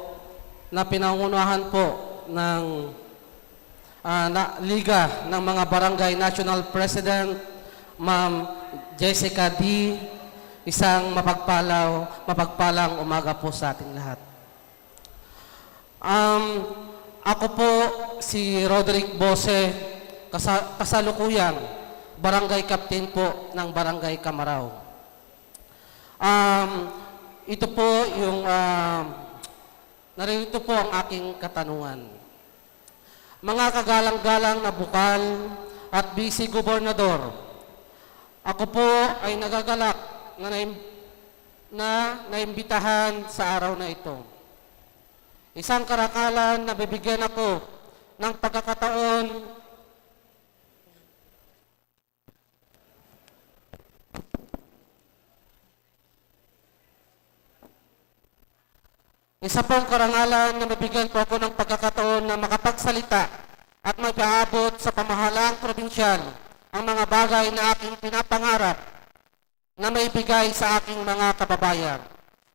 na pinangunahan po ng Liga ng mga Barangay National President, Ma'am Jessica D. Isang mapagpalang umaga po sa ating lahat. Ako po si Roderick Bose, kasalukuyang barangay captain po ng Barangay Camarao. Ito po yung, narito po ang aking katanungan. Mga kagalang-galang na bukal at busy gobernador, ako po ay nagagalak na naimbitahan sa araw na ito. Isang karakalan na bibigyan ako ng pagkakataon Isa pong karangalan na mabigyan po ako ng pagkakataon na makapagsalita at magpaabot sa pamahalaang probinsyal ang mga bagay na aking pinapangarap na maibigay sa aking mga kababayan.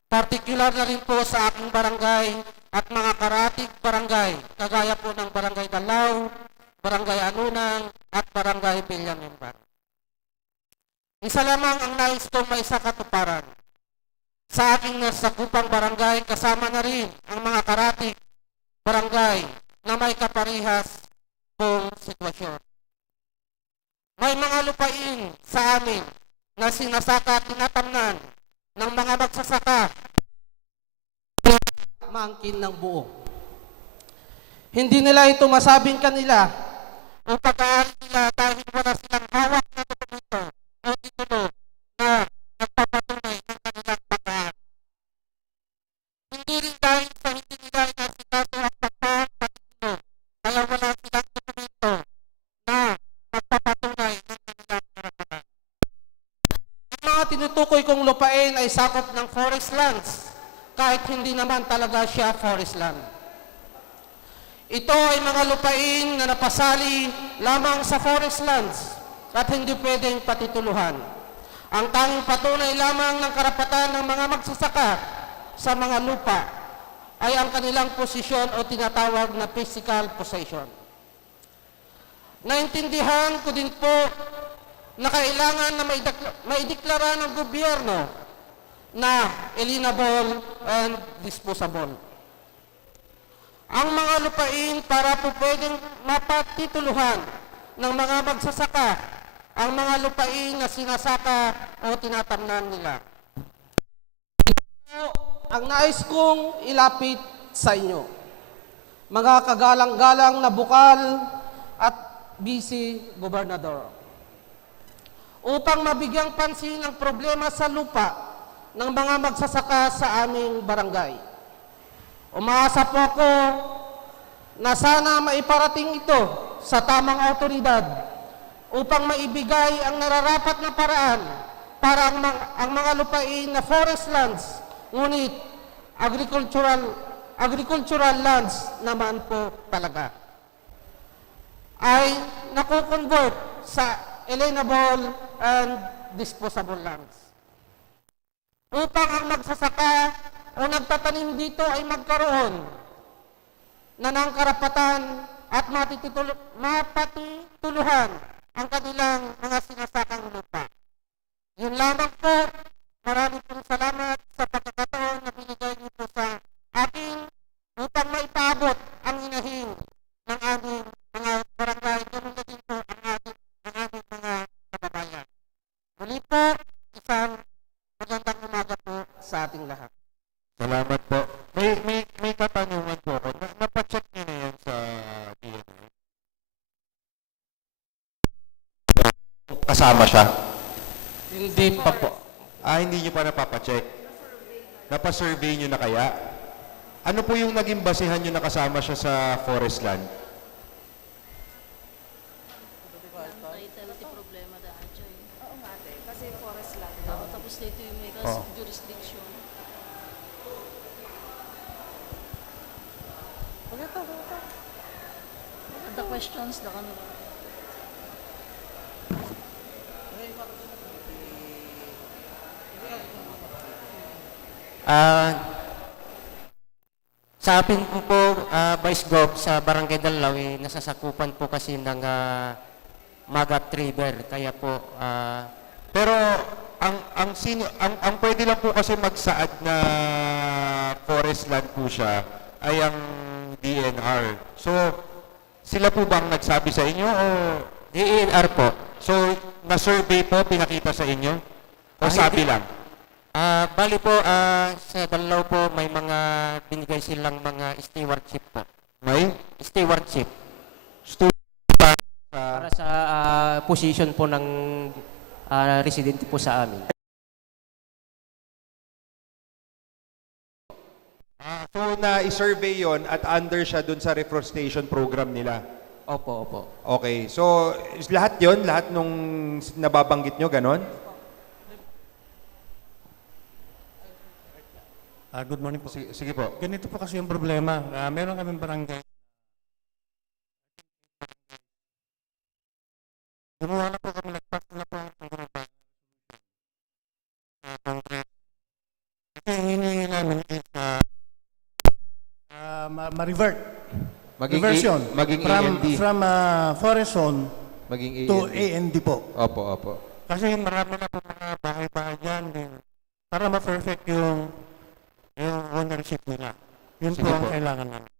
Partikular na rin po sa aking barangay at mga karatig barangay, kagaya po ng Barangay Dalaw, Barangay Anunang, at Barangay Bilyamimbar. Isa lamang ang nais kong maisakatuparan. Sa aking nasakupang barangay, kasama na rin ang mga karatig barangay na may kaparihas pong sitwasyon. May mga lupain sa amin na sinasaka at tinatamnan ng mga magsasaka maangkin ng buo. Hindi nila ito masabing kanila o pagkaan nila dahil wala silang hawak na dokumento o titulo na nagpapatunay ng kanilang pagkaan. Hindi rin dahil sa hindi nila inasikaso ang pagkaan patitulo kaya wala silang dokumento na nagpapatunay ng kanilang karapatan. Ang mga tinutukoy kong lupain ay sakop ng forest lands kahit hindi naman talaga siya forest land. Ito ay mga lupain na napasali lamang sa forest lands at hindi pwedeng patituluhan. Ang tanging patunay lamang ng karapatan ng mga magsasaka sa mga lupa ay ang kanilang posisyon o tinatawag na physical possession. Naintindihan ko din po na kailangan na maideklara ng gobyerno na alienable and disposable. Ang mga lupain para po pwedeng mapatituluhan ng mga magsasaka ang mga lupain na sinasaka o tinatamnan nila. Ito ang nais kong ilapit sa inyo, mga kagalang-galang na bukal at busy gobernador. Upang mabigyang pansin ang problema sa lupa ng mga magsasaka sa aming barangay. Umaasa po ako na sana maiparating ito sa tamang autoridad upang maibigay ang nararapat na paraan para ang mga lupain na forest lands, ngunit agricultural lands naman po talaga, ay nakukonvert sa alienable and disposable lands. Upang ang magsasaka o nagtatanim dito ay magkaroon na ng karapatan at mapatituluhan ang kanilang mga sinasakang lupa. Yun lamang po. Maraming pong salamat sa pagkakataon na binigay niyo po sa akin upang maipaabot ang hinahin ng aming mga barangay. Ganun na din po ang aming mga kababayan. Muli po, isang magandang umaga po sa ating lahat. Salamat po. May katanungan po ako. Napacheck niyo na yan sa DNA? Kasama siya? Hindi pa po. Hindi nyo pa napapacheck. Napasurvey nyo na kaya? Ano po yung naging basihan nyo na kasama siya sa forest land? Oo nga, kasi forest land. Tapos dito yung may jurisdiction. The questions, the ano. Sa akin po, Vice Gov, sa Barangay Dalaw, nasasakupan po kasi ng Magat River. Kaya po, Pero ang pwede lang po kasi magsaad na forest land po siya ay ang DNR. So, sila po bang nagsabi sa inyo o DNR po. so na-survey po, pinakita sa inyo? O sabi lang? Bali po, sa Dalaw po, may mga binigay silang mga stewardship po. May? Stewardship. Para sa position po ng residente po sa amin. So na-survey yon at under siya dun sa reforestation program nila. Opo, opo. Okay. So lahat yon, lahat nung nababanggit nyo, ganon? Good morning po. Sige po. Ganito po kasi yung problema. Meron kaming barangay. Gumawa na po kami, nagpas na po ang grupo. Kasi hinihingi namin is ma-revert. Reversion maging from, AND. from forest zone Maging to AND. AND po. Opo. Kasi marami na po mga bahay-bahay dyan. Para ma-perfect yung ownership nila. Yun Sige po ang po. kailangan namin.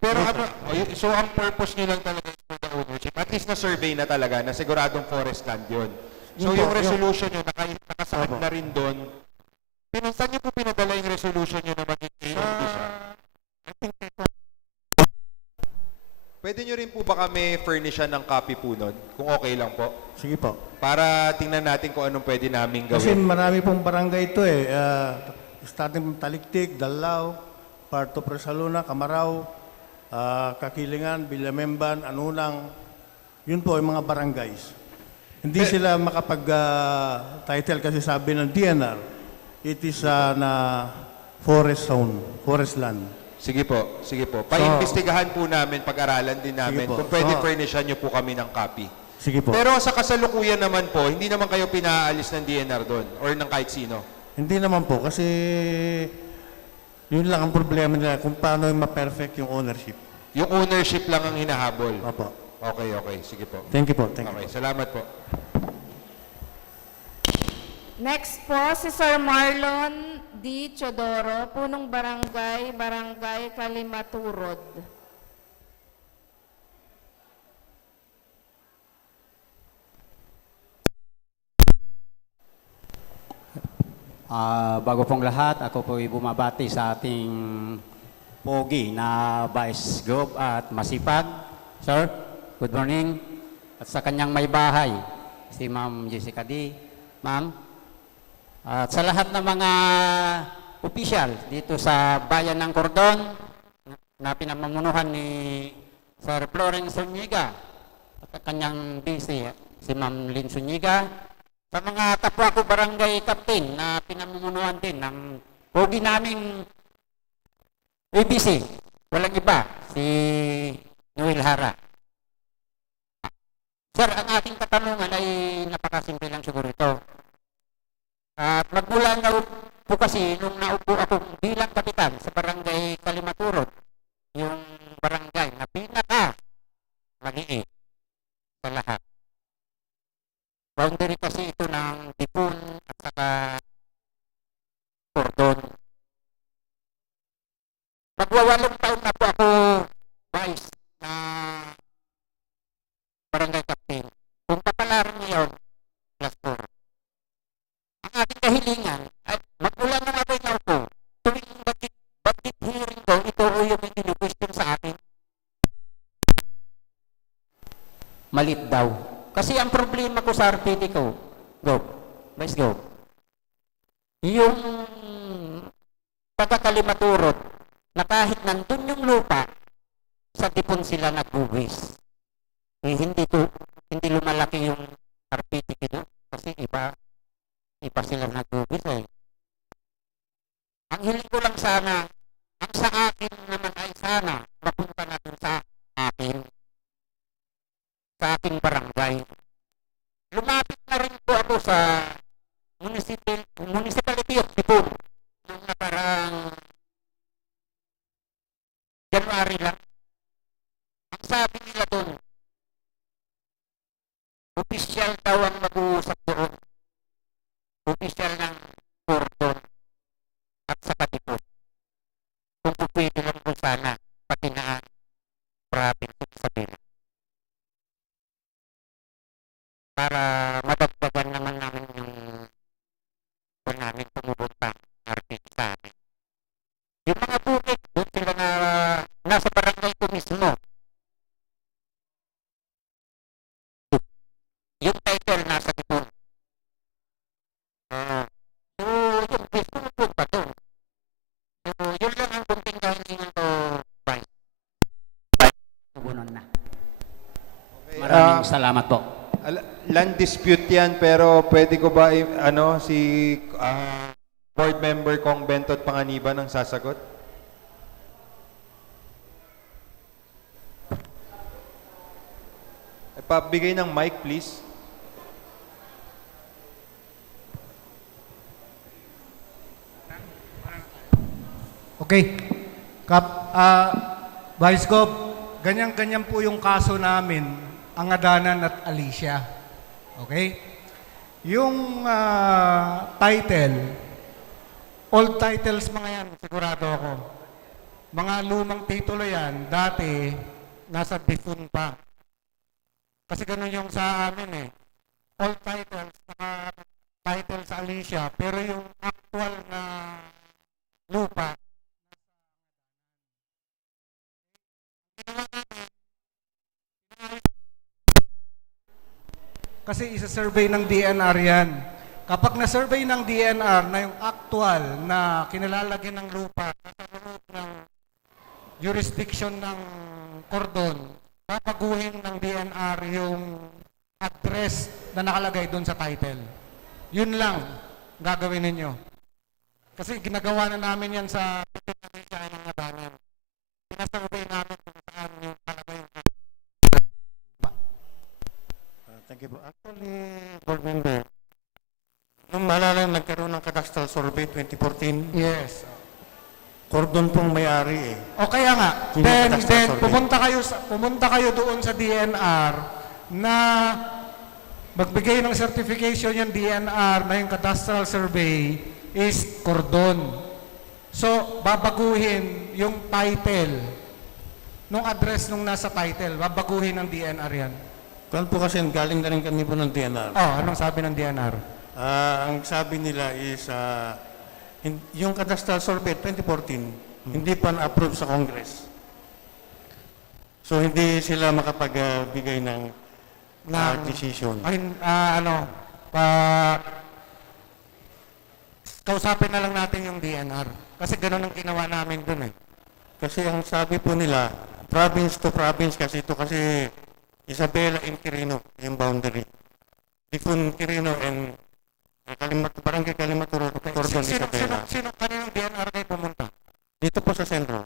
Pero ano, so ang purpose nyo lang talaga is for the ownership. At least na-survey na talaga na siguradong forest land yun. So Yun po, yung resolution nyo, nakasaad Opo. na rin doon. Saan nyo po pinadala yung resolution nyo na maging AND siya? I think ito. Pwede nyo rin po ba kami furnishan ng copy po nun? Kung okay lang po. Sige po. Para tingnan natin kung anong pwede namin Kasi gawin. marami pong barangay ito eh. Starting from Taliktik, Dalao, part of Resaluna, Camaraw, Kakilingan, Bilamemban, Anunang. Yun po yung mga barangays. Hindi sila makapag-title kasi sabi ng DNR, it is na forest zone, forest land. Sige po. Paimbestigahan po namin, pag-aralan din namin. Sige po. Kung pwede So, furnishan nyo po kami ng copy. Sige po. Pero sa kasalukuyan naman po, hindi naman kayo pinaalis ng DNR doon or ng kahit sino. Hindi naman po kasi yun lang ang problema nila kung paano yung ma-perfect yung ownership. Yung ownership lang ang hinahabol. Opo. Okay. Sige po. Thank you po. Thank you. Okay, salamat po. Next po, si Sir Marlon D. Chodoro, punong barangay, Barangay Kalimaturod. Bago pong lahat, ako po ay bumabati sa ating pogi na Vice Gov at masipag. Sir, good morning. At sa kanyang may bahay, si Ma'am Jessica D. Ma'am, at sa lahat ng mga opisyal dito sa Bayan ng Cordon na pinamumunuhan ni Sir Florence Zuniga at ang kanyang busy, si Ma'am Lynn Zuniga, sa mga kapwa ko barangay captain na pinamumunuan din ng pogi naming ABC, walang iba, si Noel Hara. Sir, ang ating katanungan ay napakasimple lang siguro ito. At magmula na po kasi nung naupo ako bilang kapitan sa barangay Kalimaturod, yung barangay na pinaka maliit sa lahat. Boundary kasi ito ng Tipon at saka Cordon. Magwawalong taon na po ako vice na barangay captain. Kung kapalaran niyo, plus 4. Ang ating kahilingan ay magmula na natin na ako tuwing budget hearing ko, ito o yung question sa akin. Malit daw. Kasi ang problema ko sa RPD ko, Vice Gov, yung pagkakalimaturot na kahit nandun yung lupa, sa Tipon sila nag-uwis. Eh, hindi lumalaki yung RPD ko kasi iba sila nag-uwis eh. Ang hiling ko lang sana, ang sa akin naman ay sana, mapunta na dun sa aking barangay. Lumapit na rin po ako sa municipality of Tipon nung nakarang January lang. Ang sabi nila doon, opisyal daw ang mag-uusap doon. Opisyal ng Cordon at sa Tipon. Kung pwede lang po sana, pati na province sa Pilipinas. Para madagdagan naman namin yung kung namin pumupunta RPD sa amin. Yung mga bukid, doon sila na nasa barangay ko mismo. Yung title nasa Tipon. So, yung gusto mo punta doon. So, yun lang ang kunting kahilingan ko, Vice. Bunon na. Maraming salamat po. Land dispute yan, pero pwede ko ba, Board Member Kong Bentot Panganiban ang sasagot. Pabigay ng mic, please. Okay. Vice Gov, ganyan-ganyan po yung kaso namin, ang Adanan at Alicia. Okay? Yung title, old titles mga yan, sigurado ako. Mga lumang titulo yan, dati, nasa defunct pa. Kasi ganun yung sa amin eh. Old titles, title sa Alicia, pero yung actual na lupa, kasi isa-survey ng DNR yan. Kapag na-survey ng DNR na yung actual na kinalalagyan ng lupa sa loob ng jurisdiction ng cordon, papaguhin ng DNR yung address na nakalagay doon sa title. Yun lang gagawin ninyo. Kasi ginagawa na namin yan sa Pilipinas ng Adanan. Pinasurvey namin kung saan yung nakalagay yung Thank you po. Actually, Board Member, nung maalala nagkaroon ng cadastral survey 2014, yes. cordon pong may-ari eh. O kaya nga, Yung then cadastral survey. pumunta kayo doon sa DNR na magbigay ng certification yung DNR na yung cadastral survey is cordon. So, babaguhin yung title, nung address nung nasa title, babaguhin ng DNR yan. Kung po kasi galing na rin kami po ng DNR. Oh, anong sabi ng DNR? Ang sabi nila is, yung cadastral survey 2014, hindi pa na-approve sa Congress. So, hindi sila makapagbigay ng decision. Kausapin na lang natin yung DNR. Kasi ganun ang ginawa namin dun eh. Kasi ang sabi po nila, province to province kasi ito kasi Isabela and Quirino, yung boundary. Dicon, Quirino and Barangay Kalimaturo, Cordon, Isabela. Sino kaninong DNR kayo pumunta? Dito po sa sentro.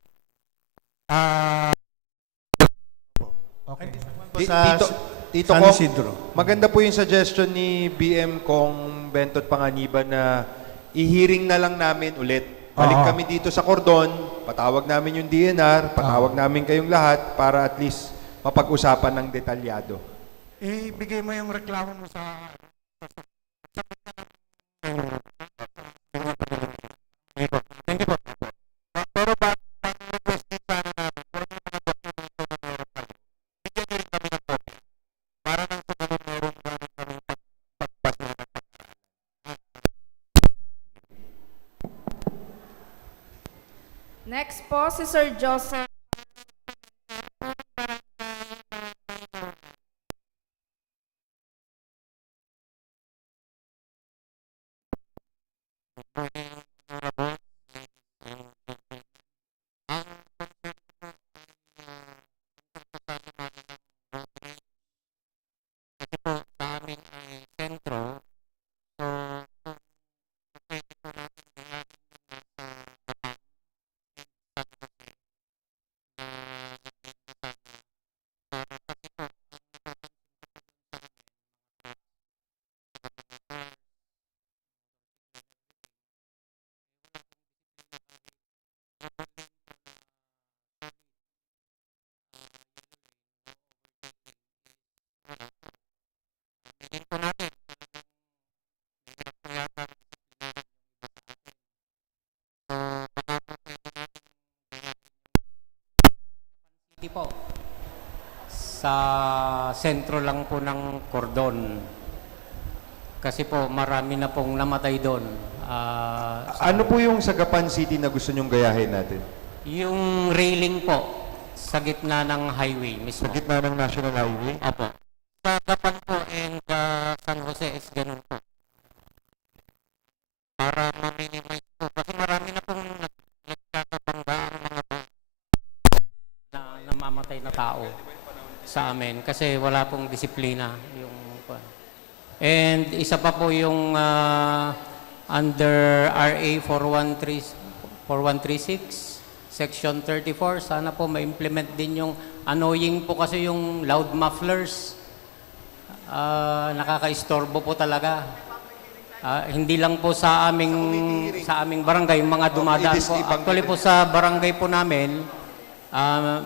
Okay. Tito San Kong, Isidro. maganda po yung suggestion ni BM Kong Bentot Panganiban na i-hearing na lang namin ulit. Balik kami dito sa Cordon, patawag namin yung DNR, patawag namin kayong lahat para at least mapag-usapan ng detalyado. Ibigay mo yung reklamo mo sa... Thank you po. Pero request din sana namin, kung yung mga dokumento na meron kayo, bigyan nyo rin kami ng copy. Para nang sa ganun meron kami pagpas na Next po, si Sir Joseph. Kasi po sa amin ay sentro, so pwede po natin kaya po natin. City po. Sa sentro lang po ng Cordon. Kasi po marami na pong namatay doon. Ano po yung Sagapan City na gusto nyong gayahin natin? Yung railing po sa gitna ng highway mismo. Sa gitna ng National Highway? Apo. Sa Gapan po and San Jose is ganun po. Para ma-minimize po. Kasi marami na pong nagkakabangga ang mga Na namamatay na tao sa amin kasi wala pong disiplina yung and isa pa po yung under RA 4136, Section 34. Sana po ma-implement din yung annoying po kasi yung loud mufflers. Nakaka-istorbo po talaga. Hindi lang po sa aming barangay, yung mga dumadaan po. Actually po sa barangay po namin,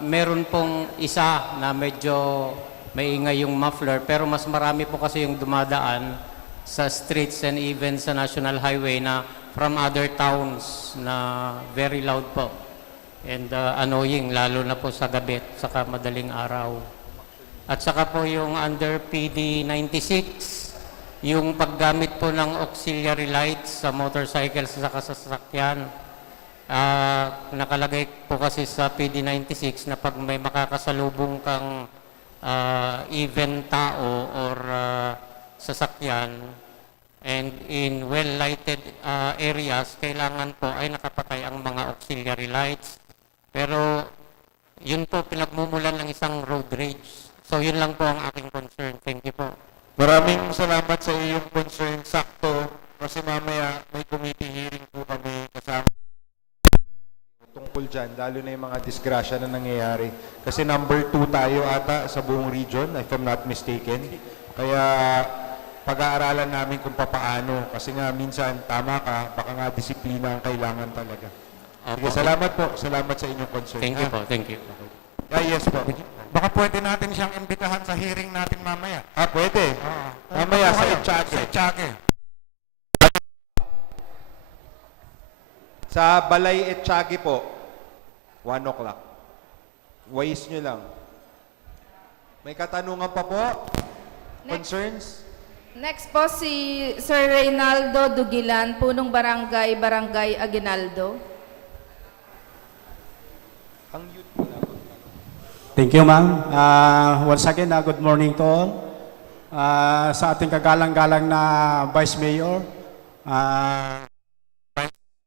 meron pong isa na medyo maingay yung muffler, pero mas marami po kasi yung dumadaan sa streets and even sa National Highway na from other towns na very loud po. And annoying, lalo na po sa gabi at saka madaling araw. At saka po yung under PD 96, yung paggamit po ng auxiliary lights sa motorcycles sa sasakyan. Nakalagay po kasi sa PD 96 na pag may makakasalubong kang even tao or sasakyan and in well-lighted areas, kailangan po ay nakapatay ang mga auxiliary lights. Pero yun po pinagmumulan ng isang road rage. So yun lang po ang aking concern. Thank you po. Maraming salamat sa iyong concern. Sakto, kasi mamaya may committee hearing po kami kasama. Tungkol dyan, lalo na yung mga disgrasya na nangyayari. Kasi number 2 tayo ata sa buong region, if I'm not mistaken. Kaya pag-aaralan namin kung papaano. Kasi nga minsan, tama ka, baka nga disiplina ang kailangan talaga. Sige, salamat po. Salamat sa inyong concern. Thank you po. Thank you. Yes po. Baka pwede natin siyang imbitahan sa hearing natin mamaya. Pwede. Mamaya sa Echake. Sa Echake. Sa Balay Echake po, 1 o'clock. Wais nyo lang. May katanungan pa po? Concerns? Next po si Sir Reynaldo Dugilan, Punong Barangay, Barangay Aguinaldo. Ang youth po na. Thank you, ma'am. Once again, good morning to all. Sa ating kagalang-galang na Vice Mayor,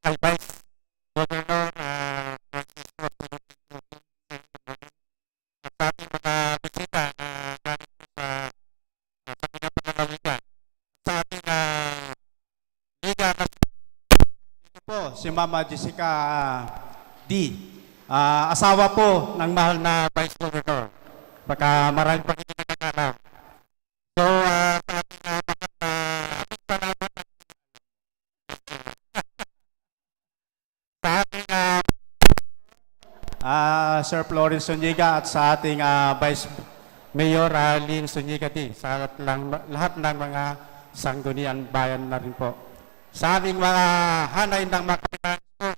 Vice Governor at sa ating mga bisita na galing sa Pinapanalawigan. Sa ating liga na ito po, si Mama Jessica D. Asawa po ng mahal na Vice Governor. Baka marami pa hindi nakakalam. So, sa ating mahal na ating salamat sa ating Sir Florence Zuniga at sa ating Vice Mayor Lynn Zuniga D. Sa lahat ng mga sanggunian bayan na rin po. Sa aming mga hanay ng mga kapitan po,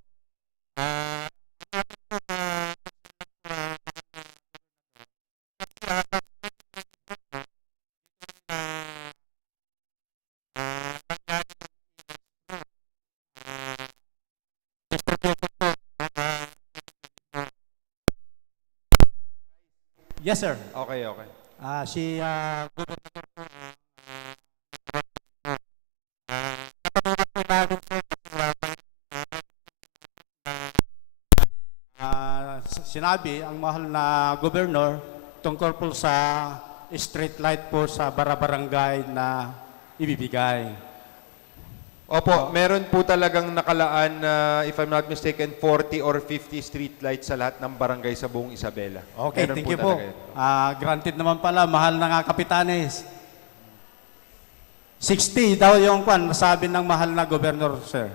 yes, sir. Okay, okay. Si Gobernador po, katanungan po namin po, sinabi ang mahal na gobernador tungkol po sa street light po sa barabarangay na ibibigay. Opo, meron po talagang nakalaan na, if I'm not mistaken, 40 or 50 street lights sa lahat ng barangay sa buong Isabela. Okay, Meron thank you po. talaga yun. Granted naman pala, mahal na nga kapitanes. 60 daw yung sabi ng mahal na gobernador, sir.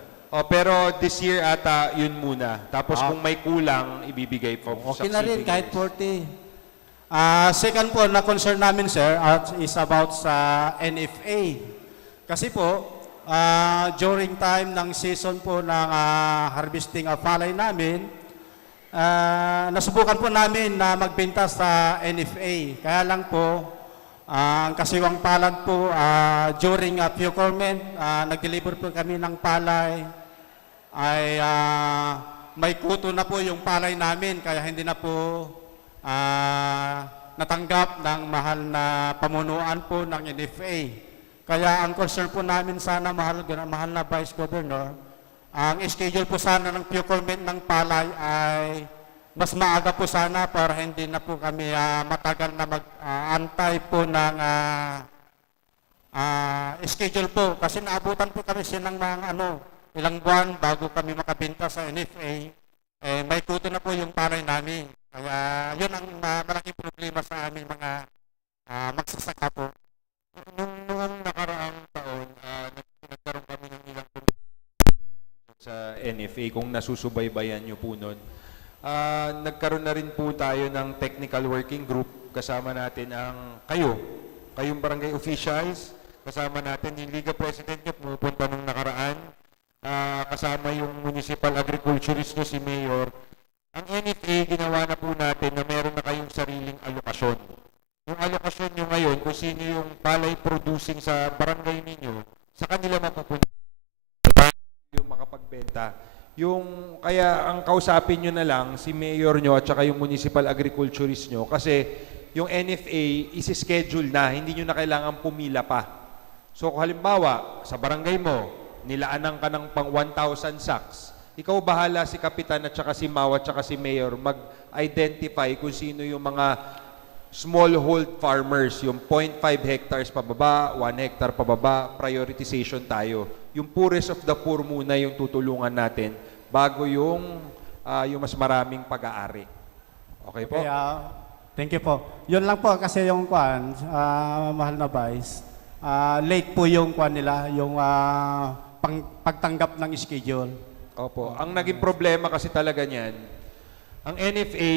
Pero this year ata yun muna. Tapos kung may kulang, ibibigay po. Okay na rin, kahit 40. Second po na concern namin, sir, is about sa NFA. Kasi po, during time ng season po ng harvesting of palay namin, nasubukan po namin na magbenta sa NFA. Kaya lang po, ang kasiwang palad po, during procurement, nag-deliver po kami ng palay, ay may kuto na po yung palay namin, kaya hindi na po natanggap ng mahal na pamunuan po ng NFA. Kaya ang concern po namin sana, mahal na Vice Governor, ang schedule po sana ng procurement ng palay ay mas maaga po sana para hindi na po kami matagal na mag-antay po ng schedule po. Kasi naabutan po kami siya ng mga ilang buwan bago kami makabenta sa NFA. May kuto na po yung palay namin. Kaya yun ang malaking problema sa aming mga magsasaka po. Nung nakaraang taon, nagkaroon kami ng ilang sa NFA, kung nasusubaybayan nyo po nun. Nagkaroon na rin po tayo ng technical working group. Kasama natin kayong barangay officials. Kasama natin yung Liga President nyo, pumupunta nung nakaraan. Kasama yung municipal agriculturist nyo, si Mayor. Ang NFA, ginawa na po natin na meron na kayong sariling alokasyon. Yung alokasyon nyo ngayon, kung sino yung palay producing sa barangay ninyo, sa kanila mapupunta yung makapagbenta. Kaya ang kausapin nyo na lang, si mayor nyo at saka yung municipal agriculturist nyo, kasi yung NFA isi-schedule na, hindi nyo na kailangan pumila pa. So halimbawa, sa barangay mo, nilaanan ka ng pang 1,000 sacks, ikaw bahala si kapitan at saka si Mau at saka si mayor mag-identify kung sino yung mga smallhold farmers, yung 0.5 hectares pababa, 1 hectare pababa, prioritization tayo. Yung poorest of the poor muna yung tutulungan natin bago yung mas maraming pag-aari. Okay po? Okay, thank you po. Yun lang po kasi yung mahal na Vice, late po yung nila, yung pagtanggap ng schedule. Opo. Ang naging problema kasi talaga niyan, ang NFA,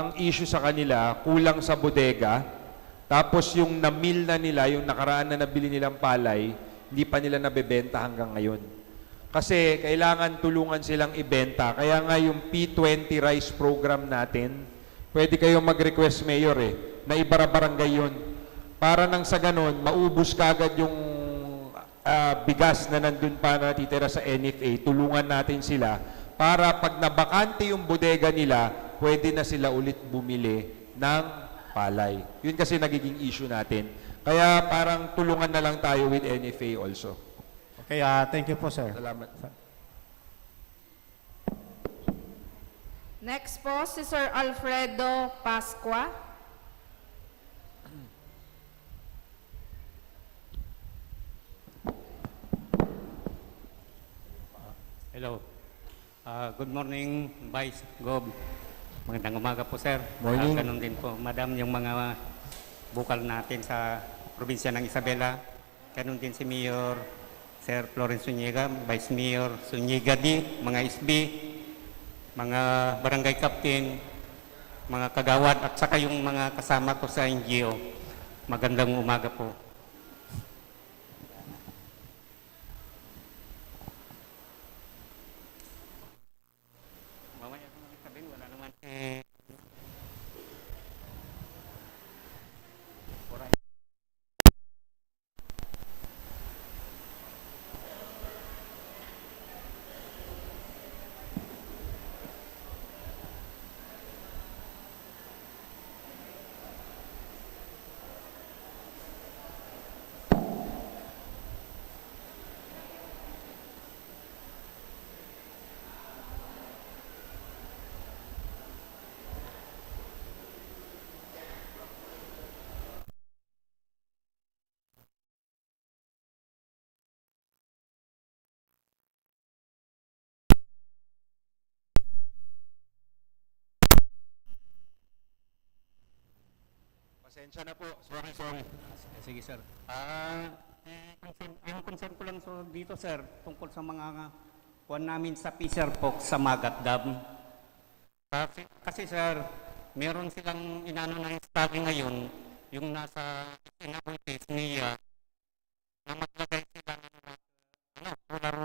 ang issue sa kanila, kulang sa bodega, tapos yung na-mill na nila, yung nakaraan na nabili nilang palay, hindi pa nila nabebenta hanggang ngayon. Kasi kailangan tulungan silang ibenta. Kaya nga yung P20 rice program natin, pwede kayong mag-request, Mayor, na ibara-barangay yun. Para nang sa ganon, maubos kagad yung bigas na nandun pa natitira sa NFA, tulungan natin sila para pag nabakante yung bodega nila, pwede na sila ulit bumili ng palay. Yun kasi nagiging issue natin. Kaya parang tulungan na lang tayo with NFA also. Okay, thank you po, sir. Salamat. Next po, si Sir Alfredo Pascua. Hello. Good morning, Vice Gob. Magandang umaga po, sir. Morning. Ganun din po, Madam, yung mga bukal natin sa probinsya ng Isabela. Ganun din si Mayor Sir Florence Zuniga, Vice Mayor Zuniga D, mga SB, mga barangay captain, mga kagawad, at saka yung mga kasama ko sa NGO. Magandang umaga po. Mamaya kung sabihin, wala naman Pasensya na po. Sorry. Sige, sir. Yung concern ko lang dito, sir, tungkol sa mga kuwan namin sa Fisher Fox sa Magat Dam. Kasi, sir, meron silang inano ng study ngayon, yung nasa Inabuitis niya, na maglagay sila ng solar,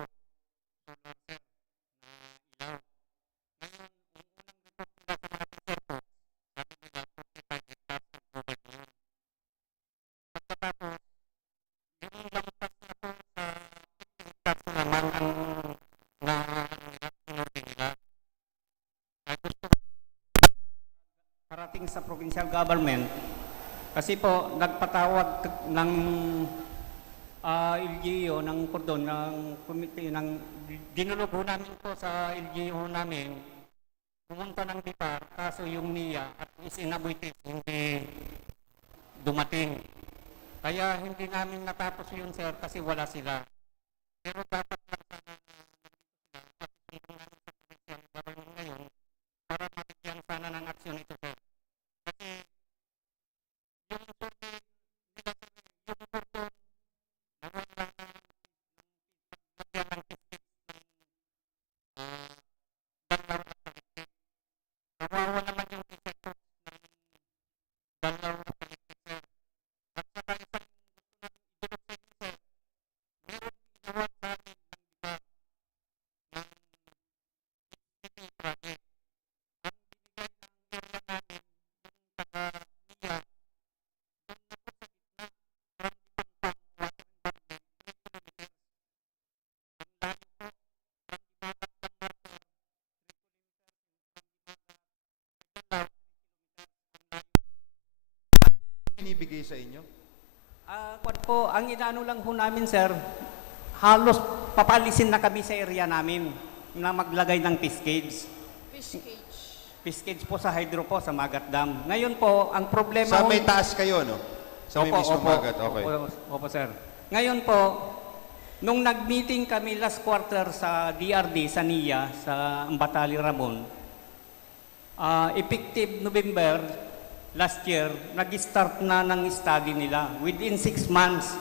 sir, na ilaw. Ngayon, yung unang report nila sa mga Fisher Fox, sabi nila, 45 hectares ang bukid yun. Pagkatapos, yung lampas na po sa 50 hectares naman ang sinurvey nila. Ay gusto parating sa provincial government kasi po nagpatawag ng LGU ng kordon ng committee ng dinulugo namin po sa LGU namin pumunta ng DIPAR kaso yung NIA at isinabuitis hindi dumating. Kaya hindi namin natapos yun, sir, kasi wala sila. Pero dapat lang sana hindi namin sa government ngayon para mabigyan sana ng aksyon ito, sir. Kasi yung turno nila, yung turno nawala ng lagyan ng ticket ng dalaw na paligid. Nawawa naman yung ticket ko ng dalaw na paligid, sir. At saka isang gusto namin idulog sa inyo, sir. Meron ginawa namin ng iba ng city project. Ang binigay ng area namin yung taga-Nia, yung nasa sa gitna, from Pampang, water embankment, 3 kilometers. Ang layo po, from Dinagat San Marcos, 3 kilometers, from Dinagat Dalaw, 3 kilometers. Ang layo. Binibigay sa inyo? Kwan po, ang inaano lang ho namin, sir, halos papalisin na kami sa area namin na maglagay ng fish cage. Fish cage po sa hydro po, sa Magat Dam. Ngayon po, ang problema... Sa ho- may taas kayo, no? Sa may mismo Magat, okay. Opo, sir. Ngayon po, nung nag-meeting kami last quarter sa DRD, sa NIA, sa Ambatali Ramon, effective November last year, nag-start na ng study nila within 6 months.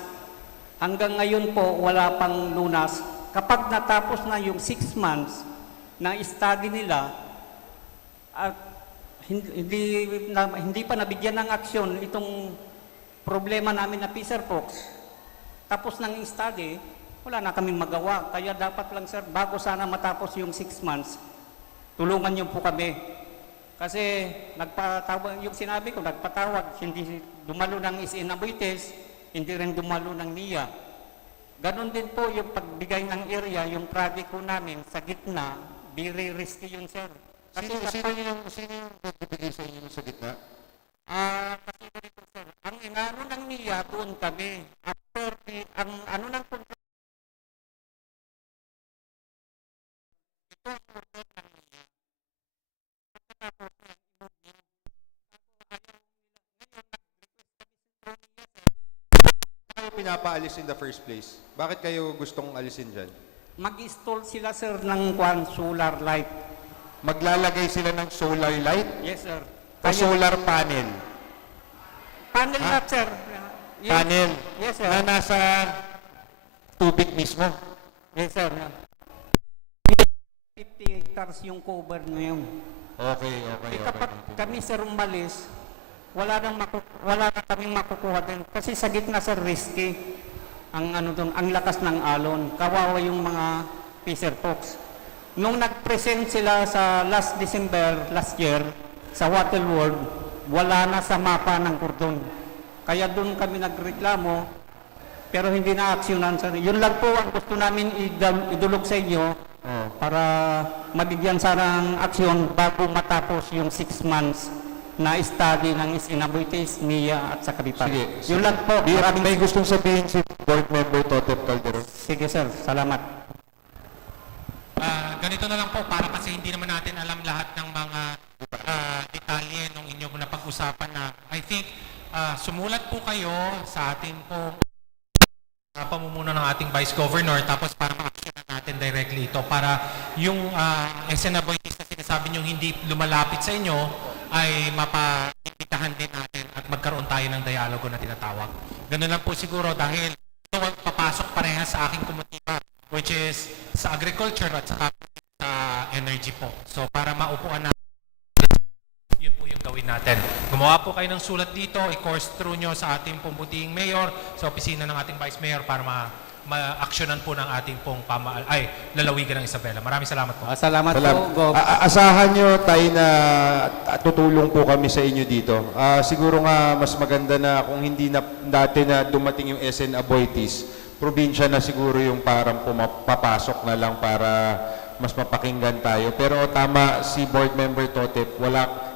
Hanggang ngayon po, wala pang lunas. Kapag natapos na yung 6 months na study nila, at hindi pa nabigyan ng aksyon itong problema namin na Fisher Fox, tapos ng study, wala na kaming magawa. Kaya dapat lang, sir, bago sana matapos yung 6 months, tulungan niyo po kami. Kasi nagpatawag, yung sinabi ko, nagpatawag, hindi dumalo ng Is-Inabuites, hindi rin dumalo ng NIA. Ganon din po yung pagbigay ng area, yung project ko namin sa gitna, very risky yun, sir. Kasi Sino yung nagbibigay sa inyo sa gitna? kasi ganito, sir, ang inaro ng NIA, doon kami. After ang ano ng contract, ito ang order ng NIA. Tapos yan, i-move niya. Tapos ayaw nila. Ngayon, nag-request kami sa NIA, sir. Kayo pinapaalis in the first place? Bakit kayo gustong alisin dyan? Mag-install sila, sir, ng solar light. Maglalagay sila ng solar light Yes, sir. o solar panel? Panel na, sir. Yes. Panel Yes, sir. na nasa tubig mismo. Yes, sir. 50 hectares yung cover na yun. Okay. Kapag kami, sir, umalis, wala na kaming makukuha din. Kasi sa gitna, sir, risky. Ang lakas ng alon. Kawawa yung mga Fisher Fox. Nung nag-present sila sa last December, last year, sa Water World, wala na sa mapa ng Cordon. Kaya doon kami nagreklamo, pero hindi na aksyonan, sir. Yun lang po ang gusto namin idulog sa inyo para mabigyan sana ng aksyon bago matapos yung 6 months na study ng Is-Inabuites, NIA at sa Kabipan. Sige. Yun lang po. May gustong sabihin si Board Member Totep Calderon. Sige, sir. Salamat. Ganito na lang po, para kasi hindi naman natin alam lahat ng mga detalye nung inyong napag-usapan na I think sumulat po kayo sa ating po pamumuno ng ating Vice Governor tapos para ma-action natin directly ito para yung Is-Inabuites na sinasabi nyo hindi lumalapit sa inyo ay mapaimbitahan din natin at magkaroon tayo ng dialogo na tinatawag. Ganun lang po siguro dahil ito papasok parehas sa aking komitiba which is sa agriculture at sa energy po. So para maupuan na yun po yung gawin natin. Gumawa po kayo ng sulat dito, i-course through nyo sa ating pumbuting mayor, sa opisina ng ating vice mayor para ma-actionan po ng ating pong lalawigan ng Isabela. Maraming salamat po. Salamat po. Asahan nyo tayo na tutulong po kami sa inyo dito. Siguro nga mas maganda na kung hindi na dati na dumating yung Is-Inabuites, probinsya na siguro yung parang papasok na lang para mas mapakinggan tayo. Pero tama si Board Member Totep,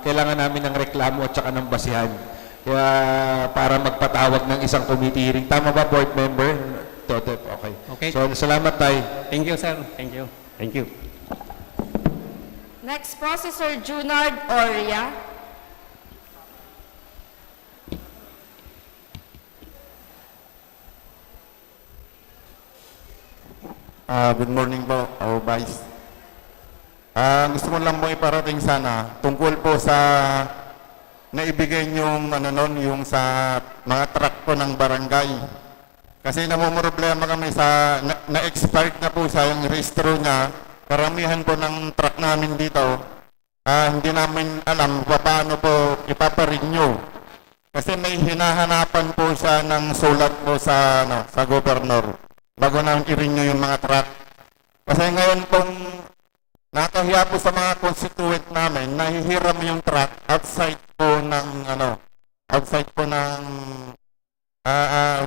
kailangan namin ng reklamo at saka ng basihan. Kaya para magpatawag ng isang committee hearing. Tama ba, Board Member Totep? Okay. So, salamat tayo. Thank you, sir. Thank you. Thank you. Next, Processor Junard Oria. Good morning po, Vice. Gusto ko lang mo iparating sana tungkol po sa naibigay yung yung sa mga truck po ng barangay. Kasi namumroblema kami sa na-expired na po sa yung registro niya. Karamihan po ng truck namin dito, hindi namin alam paano po ipaparenew. Kasi may hinahanapan po siya ng sulat po sa sa governor bago namin i-renew yung mga truck. Kasi ngayon pong nakahiya po sa mga constituent namin, nahihiram yung truck outside po ng outside po ng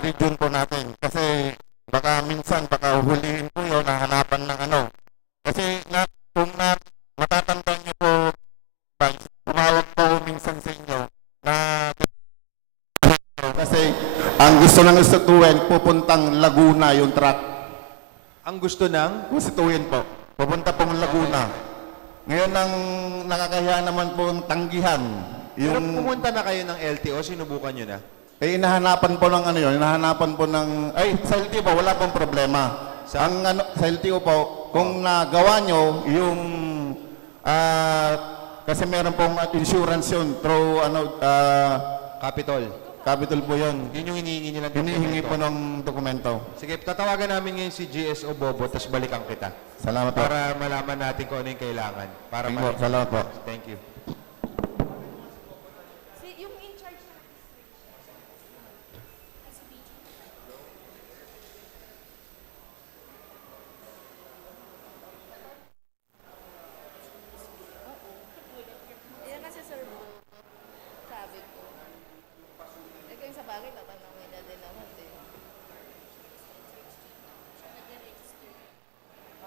region po natin. Kasi baka minsan huhulihin po yun, nahanapan ng Kasi kung matatandaan niyo po, tumawag po minsan sa inyo na kasi ang gusto ng constituent pupuntang Laguna yung truck. Ang gusto ng? Constituent po. Pupunta pong Laguna. Ngayon ang nakakahiya naman po ang tanggihan. Pero pumunta na kayo ng LTO, sinubukan nyo na? Inahanapan po ng inahanapan po ng, sa LTO po, wala pong problema. Sa LTO po, kung nagawa nyo, yung, kasi meron pong insurance yun, through, Capital po yun. Yun yung hinihingi nila. Hinihingi po ng dokumento. Sige, tatawagan namin ngayon si GSO Bobo, tapos balikan kita. Salamat po. Para malaman natin kung ano yung kailangan. Para Salamat po. Thank you. Yung in charge na Yan kasi sir, sabi ko. Kung sa bagay, tatanungin na din naman din.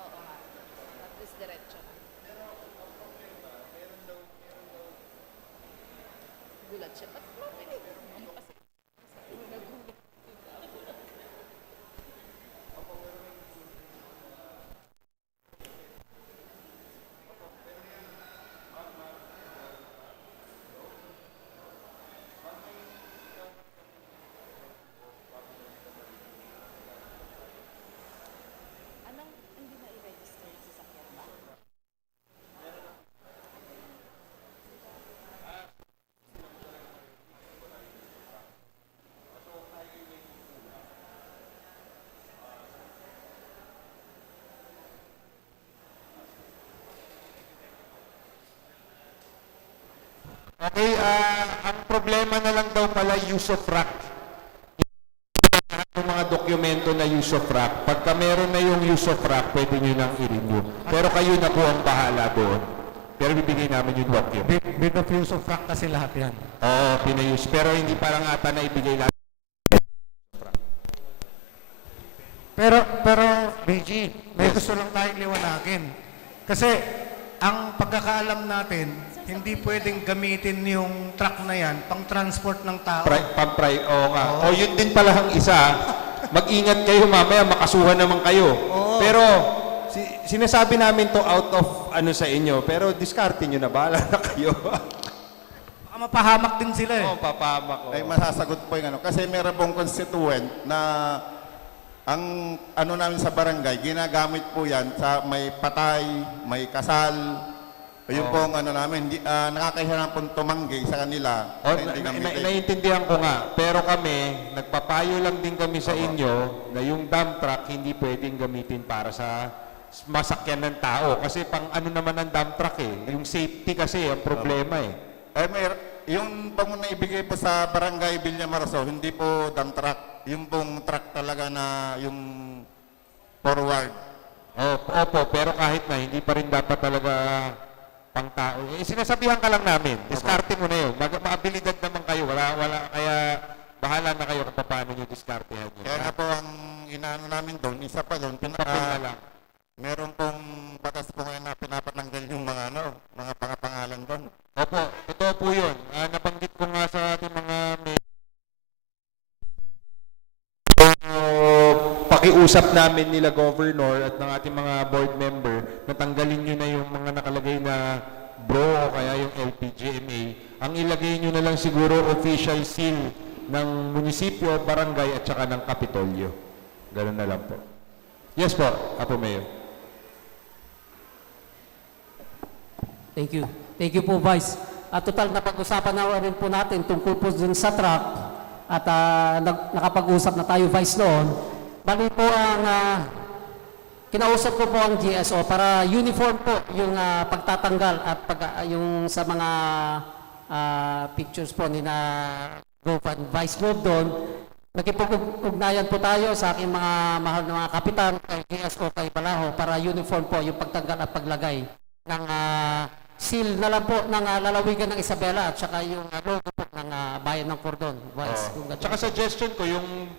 Oo nga. At least diretso. Gulat siya. Ba't mo pinag- Ano kasi? Nagulat. Anong hindi na i-register sa sakyan ba? Okay, ang problema na lang daw pala use of rack. Yung mga dokumento na use of rack, pagka meron na yung use of rack, pwede nyo nang i-renew. Pero kayo na po ang bahala doon. Pero bibigay namin yung document. Bit of use of rack kasi lahat yan. Oo, pinayuse. Pero hindi parang ata na ibigay lahat. Pero BG, may gusto lang tayong liwanagin. Kasi ang pagkakaalam natin, hindi pwedeng gamitin yung truck na yan pang transport ng tao. Oo nga. O yun din pala ang isa. Mag-ingat kayo mamaya, makasuhan naman kayo. Pero sinasabi namin to out of sa inyo, pero diskarte nyo na, bahala na kayo. Baka mapahamak din sila eh. Oo, papahamak. Ay, masasagot po yung Kasi meron pong constituent na ang namin sa barangay, ginagamit po yan sa may patay, may kasal. Yun po ang namin, nakakahiram pong tumanggi sa kanila. Naiintindihan ko nga, pero kami, nagpapayo lang din kami sa inyo na yung dump truck hindi pwedeng gamitin para sa masakyan ng tao. Kasi pang naman ang dump truck eh. Yung safety kasi ang problema eh. Yung pong naibigay po sa barangay Villamaroso, hindi po dump truck. Yung pong truck talaga na yung forward. Opo, pero kahit na, hindi pa rin dapat talaga pang tao. Sinasabihan ka lang namin. Diskarte mo na yun. Maabilidad naman kayo. Wala, kaya bahala na kayo kung paano nyo diskartehan yun. Kaya nga po ang inaano namin doon, isa pa doon, meron pong batas po ngayon na pinapatanggal yung mga mga pangapangalan doon. Opo, totoo po yun. Nabanggit ko nga sa ating mga pakiusap namin nila governor at ng ating mga board member na tanggalin nyo na yung mga nakalagay na bro o kaya yung LPGMA. Ang ilagay nyo na lang siguro official seal ng munisipyo, barangay at saka ng Kapitolyo. Ganun na lang po. Yes po, Apo Mayor. Thank you. Thank you po, Vice. At total, napag-usapan na rin po natin tungkol po dun sa truck at nakapag-usap na tayo, Vice, noon. Bali po ang kinausap ko po ang GSO para uniform po yung pagtatanggal at yung sa mga pictures po ni na Gov and Vice Gov doon. Nagkipag-ugnayan po tayo sa aking mga mahal na mga kapitan, kay GSO, kay Balaho, para uniform po yung pagtanggal at paglagay ng seal na lang po ng lalawigan ng Isabela at saka yung logo po ng Bayan ng Cordon. Vice, Tsaka suggestion ko yung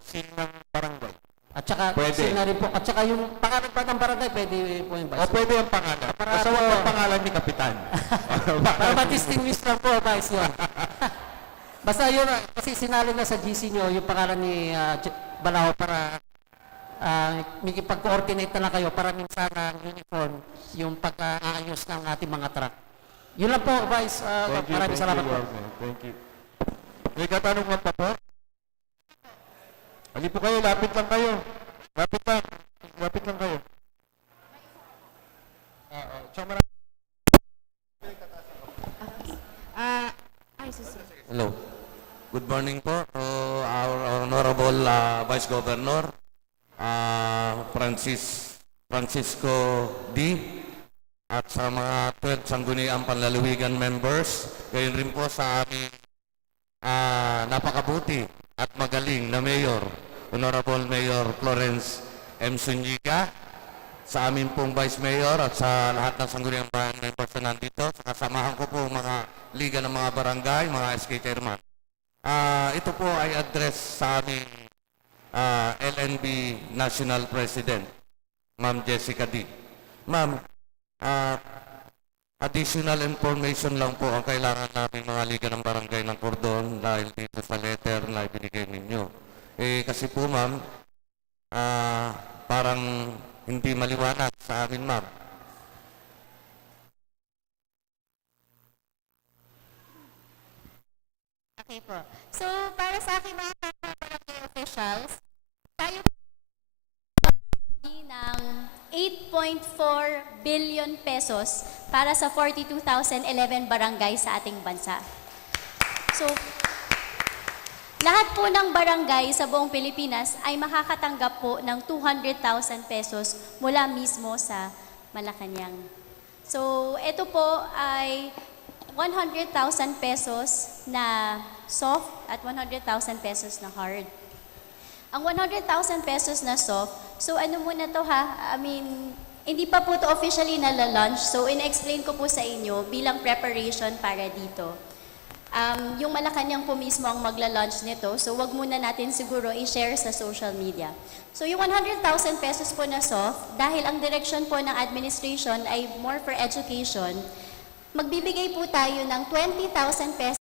seal ng barangay. at saka Pwede. seal na rin po. At saka yung pangalan pa ng barangay, pwede po yung Vice. O pwede ang pangalan. Basta wag ang pangalan ni Kapitan. Para ma-distinguish lang po, Vice, yun. Basta yun, kasi sinali na sa GC nyo yung pangalan ni Balaho para makipag-coordinate na lang kayo para minsan ang uniform yung pag-aayos ng ating mga truck. Yun lang po, Vice. Maraming salamat po. Thank you. May katanungan pa po? Ali po kayo, lapit lang kayo. Lapit lang. Lapit lang kayo. Hello. Good morning po to our Honorable Vice Governor Francisco D. at sa mga 12 Sangguniang Panlalawigan members. Gayon rin po sa aming napakabuti at magaling na Mayor, Honorable Mayor Florence M. Zuniga, sa amin pong Vice Mayor at sa lahat ng Sangguniang members na nandito, sa kasamahan ko po mga Liga ng mga Barangay, mga SK Chairman. Ito po ay address sa aming LNB National President, Ma'am Jessica D. Ma'am, additional information lang po ang kailangan namin mga Liga ng Barangay ng Cordon dahil dito sa letter na ibinigay ninyo. Kasi po ma'am, parang hindi maliwanag sa amin ma'am. Okay po. So, para sa aking mga barangay officials, tayo ng 8.4 billion pesos para sa 42,011 barangay sa ating bansa. So, lahat po ng barangay sa buong Pilipinas ay makakatanggap po ng 200,000 pesos mula mismo sa Malacanang. So, ito po ay 100,000 pesos na soft at 100,000 pesos na hard. Ang 100,000 pesos na soft, so ano muna to ha, hindi pa po to officially nala-launch, so in-explain ko po sa inyo bilang preparation para dito. Yung Malacanang po mismo ang magla-launch nito, so wag muna natin siguro i-share sa social media. So yung 100,000 pesos po na soft, dahil ang direction po ng administration ay more for education, magbibigay po tayo ng 20,000 pesos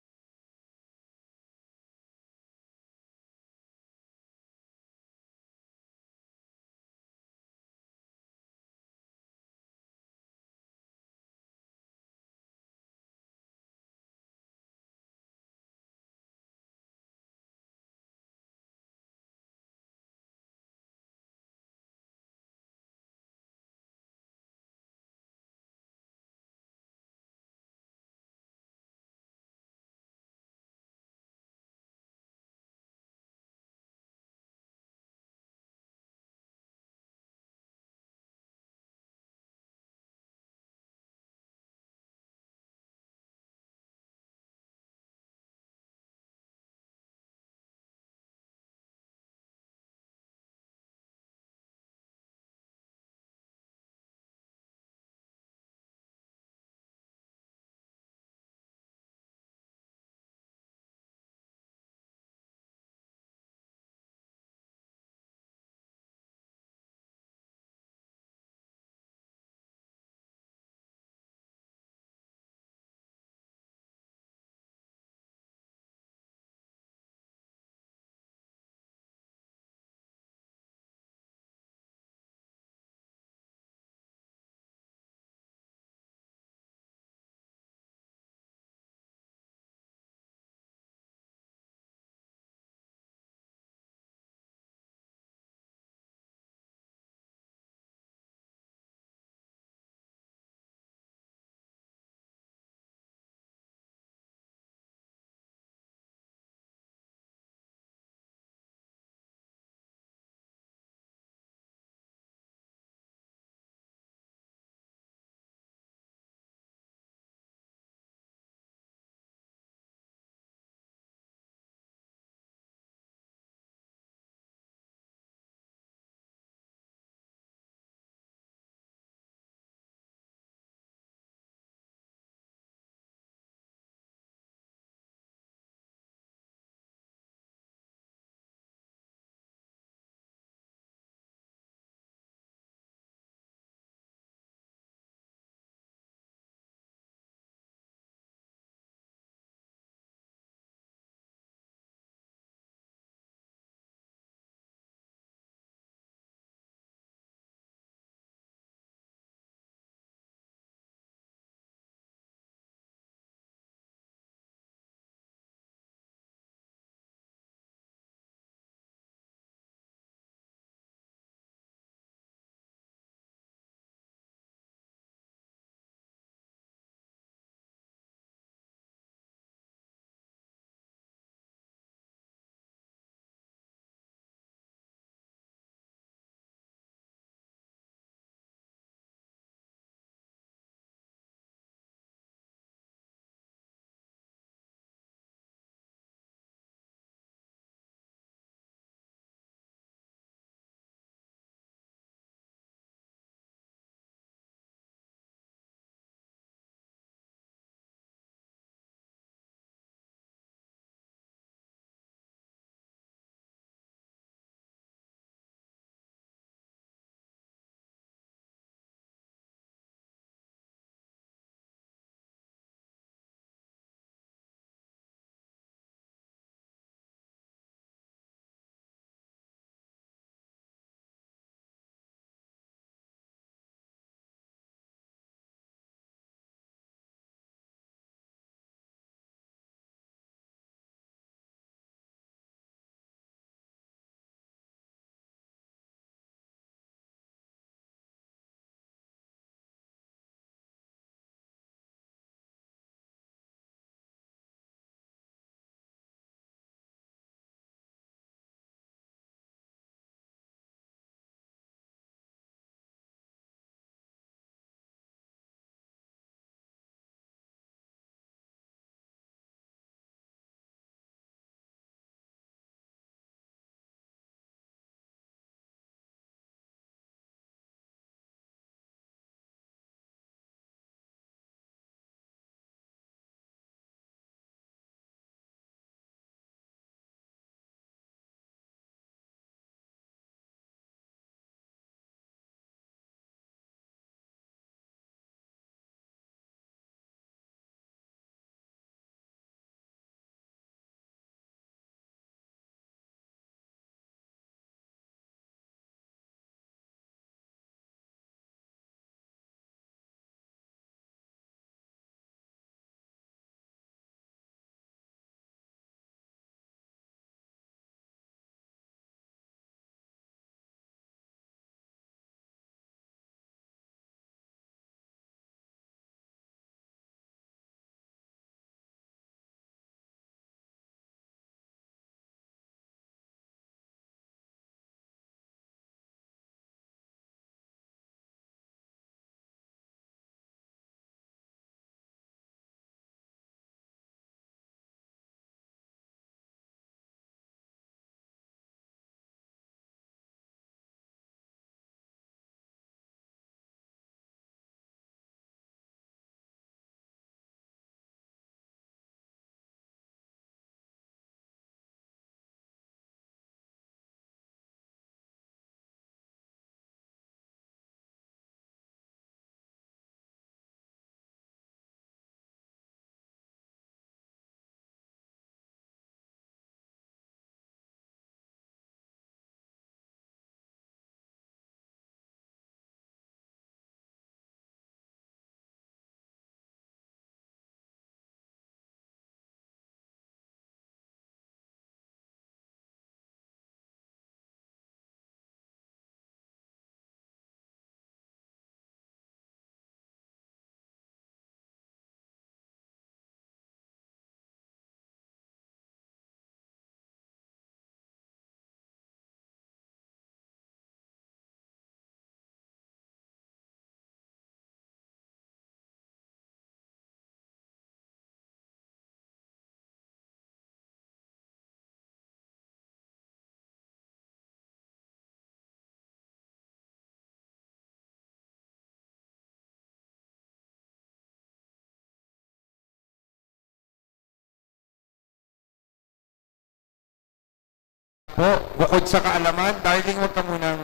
Po, bukod sa kaalaman, darling, huwag ka munang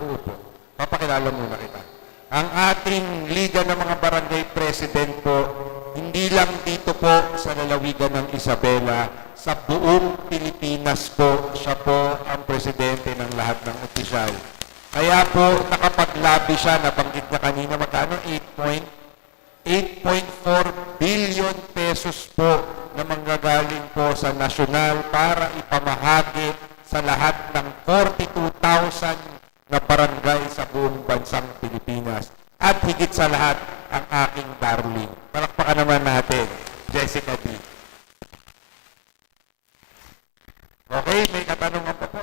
uupo. Papakilala muna kita. Ang ating Liga ng mga Barangay President po, hindi lang dito po sa lalawigan ng Isabela, sa buong Pilipinas po, siya po ang presidente ng lahat ng opisyal. Kaya po, nakapaglabi siya, nabanggit na kanina, magkano? 8.4 billion pesos po na manggagaling po sa nasyonal para ipamahagi sa lahat ng 42,000 na barangay sa buong bansang Pilipinas. At higit sa lahat, ang aking darling. Palakpakan naman natin, Jessica D. Okay, may katanungan pa po.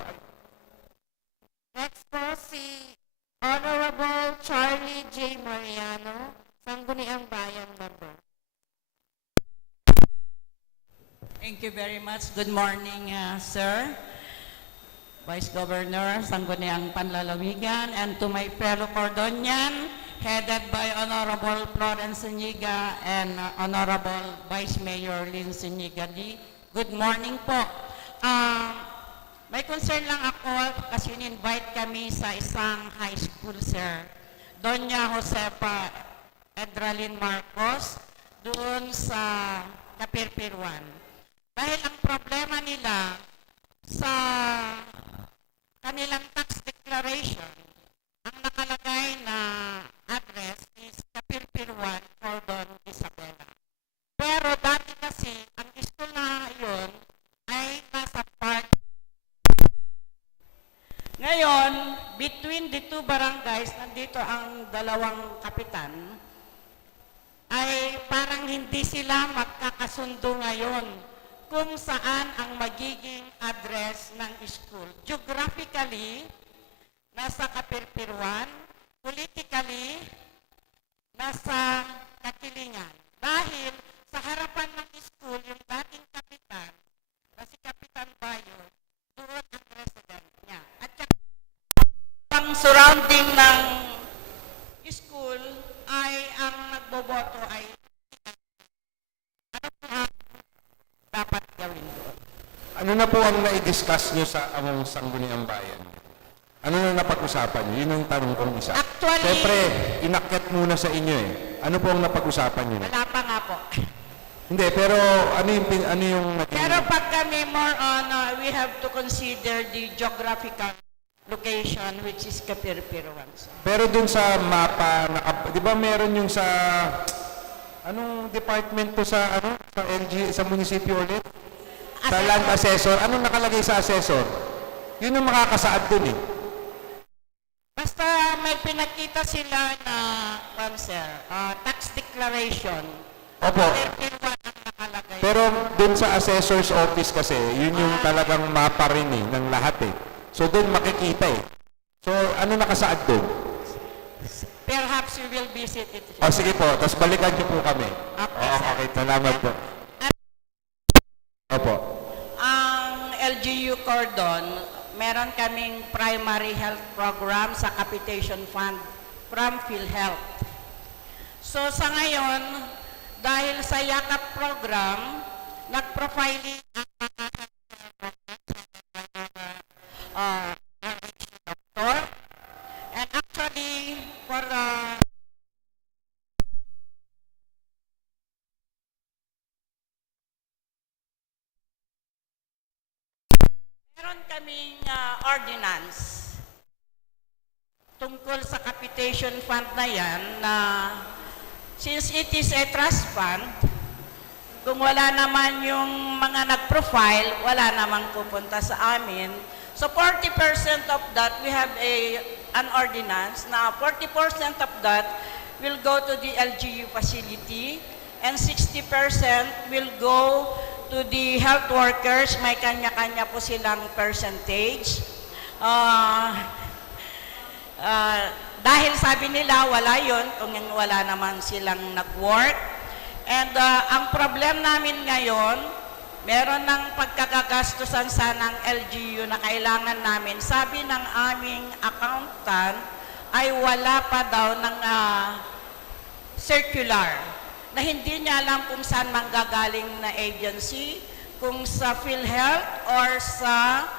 Next po si Honorable Charlie J. Mariano, Sangguniang Bayan member. Thank you very much. Good morning, sir, Vice Governor, Sangguniang Panlalawigan, and to my fellow Cordonian, headed by Honorable Florence Zuniga and Honorable Vice Mayor Lynn Zuniga. Good morning po. May concern lang ako kasi in-invite kami sa isang high school, sir. Doña Josefa Edralin Marcos, doon sa Kapirpirwan. Dahil ang problema nila sa kanilang tax declaration, ang nakalagay na address is Kapirpirwan, Cordon, Isabela. Pero dati kasi, ang school na yun ay nasa part. Ngayon, between the two barangays, nandito ang dalawang kapitan, ay parang hindi sila magkakasundo ngayon kung saan ang magiging address ng school. Geographically, nasa Kapirpirwan, politically, nasa Kakilingan. Dahil sa harapan ng school, yung dating kapitan, na si Kapitan Bayo, doon ang resident niya. At ang surrounding ng school ay ang nagboboto ay ano po ang dapat gawin doon? Ano na po ang na-discuss nyo sa among Sangguniang Bayan? Ano na napag-usapan nyo? Yun ang tanong kong isa. Actually, siyempre, inakyat muna sa inyo eh. Ano po ang napag-usapan nyo? Wala pa nga po. Hindi, pero ano yung Pero pag kami more on, we have to consider the geographical location which is Kapirpirwan. Pero dun sa mapa, di ba meron yung sa, anong department to sa, sa LG, sa munisipyo ulit? Sa land assessor. Anong nakalagay sa assessor? Yun ang makakasaad dun eh. Basta may pinakita sila na, sir, tax declaration. Opo. Kapirpirwan ang nakalagay. Pero dun sa assessor's office kasi, yun yung talagang mapa rin eh, ng lahat eh. So doon makikita eh. So ano nakasaad doon? Perhaps we will visit it. O sige po, tapos balikan niyo po kami. Okay, salamat po. Opo. Ang LGU Cordon, meron kaming primary health program sa capitation fund from PhilHealth. So sa ngayon, dahil sa YAKAP program, nag-profiling ang mga doctor, and actually for meron kaming ordinance tungkol sa capitation fund na yan na since it is a trust fund, kung wala naman yung mga nag-profile, wala namang pupunta sa amin. So 40% of that, we have an ordinance na 40% of that will go to the LGU facility and 60% will go to the health workers. May kanya-kanya po silang percentage. Dahil sabi nila, wala yun kung wala naman silang nag-work. And ang problem namin ngayon, meron ng pagkakagastusan sa ng LGU na kailangan namin. Sabi ng aming accountant ay wala pa daw ng circular na hindi niya alam kung saan manggagaling na agency, Kung sa PhilHealth or sa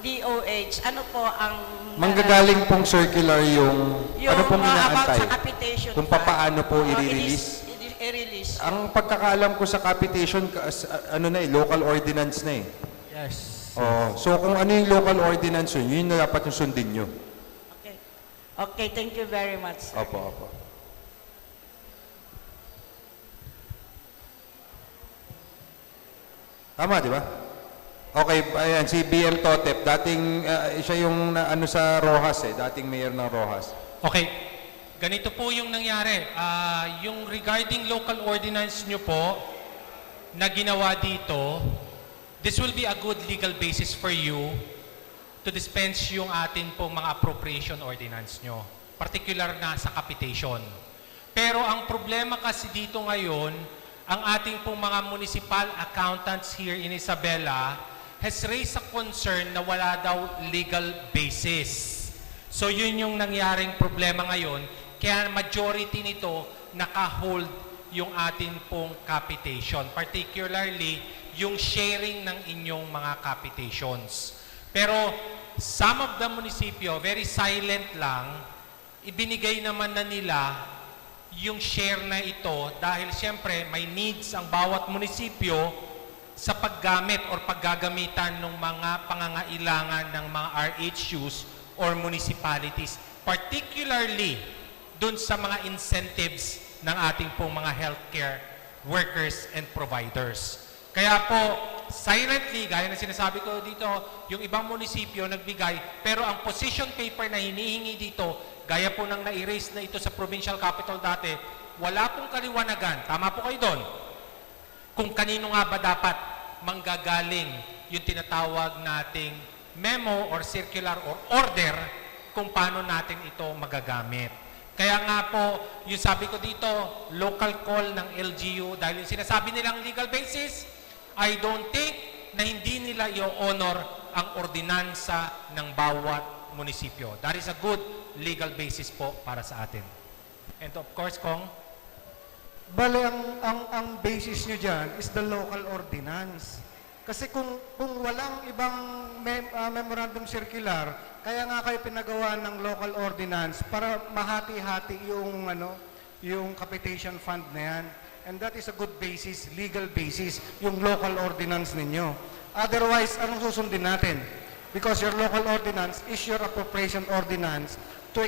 DOH, ano po ang... Manggagaling pong circular yung ano pong about inaantay? sa capitation Kung fund. papaano po Oo, i-release? i-release. Ang pagkakaalam ko sa capitation, ano na local ordinance na eh. Yes. Oh, so kung ano yung local ordinance yun na dapat yung sundin nyo. Okay. Okay, thank you very much, sir. Opo, opo. Tama, di ba? Okay, ayan, si BM Totep, dating siya yung ano sa Rojas dating mayor ng Rojas. Okay, ganito po yung nangyari. Yung regarding local ordinance nyo po na ginawa dito, this will be a good legal basis for you to dispense yung atin pong mga appropriation ordinance nyo, particular na sa capitation. Pero ang problema kasi dito ngayon, ang ating pong mga municipal accountants here in Isabela has raised a concern na wala daw legal basis. So yun yung nangyaring problema ngayon, kaya majority nito naka-hold yung atin pong capitation, particularly yung sharing ng inyong mga capitations. Pero some of the munisipyo, very silent lang, ibinigay naman na nila yung share na ito dahil siyempre may needs ang bawat munisipyo sa paggamit or paggagamitan ng mga pangangailangan ng mga RHUs or municipalities, particularly dun sa mga incentives ng ating pong mga healthcare workers and providers. Kaya po, silently, gaya na sinasabi ko dito, yung ibang munisipyo nagbigay, pero ang position paper na hinihingi dito, gaya po ng na-erase na ito sa provincial capital dati, wala pong kaliwanagan. Tama po kayo doon. Kung kanino nga ba dapat manggagaling yung tinatawag nating memo or circular or order kung paano natin ito magagamit. Kaya nga po, yung sabi ko dito, local call ng LGU, dahil yung sinasabi nilang legal basis, I don't think na hindi nila i-honor ang ordinansa ng bawat munisipyo. That is a good legal basis po para sa atin. And of course, Kong, Bale, ang basis nyo dyan is the local ordinance. Kasi kung walang ibang memorandum circular, kaya nga kayo pinagawa ng local ordinance para mahati-hati yung capitation fund na yan. And that is a good basis, legal basis, yung local ordinance ninyo. Otherwise, anong susundin natin? Because your local ordinance is your appropriation ordinance to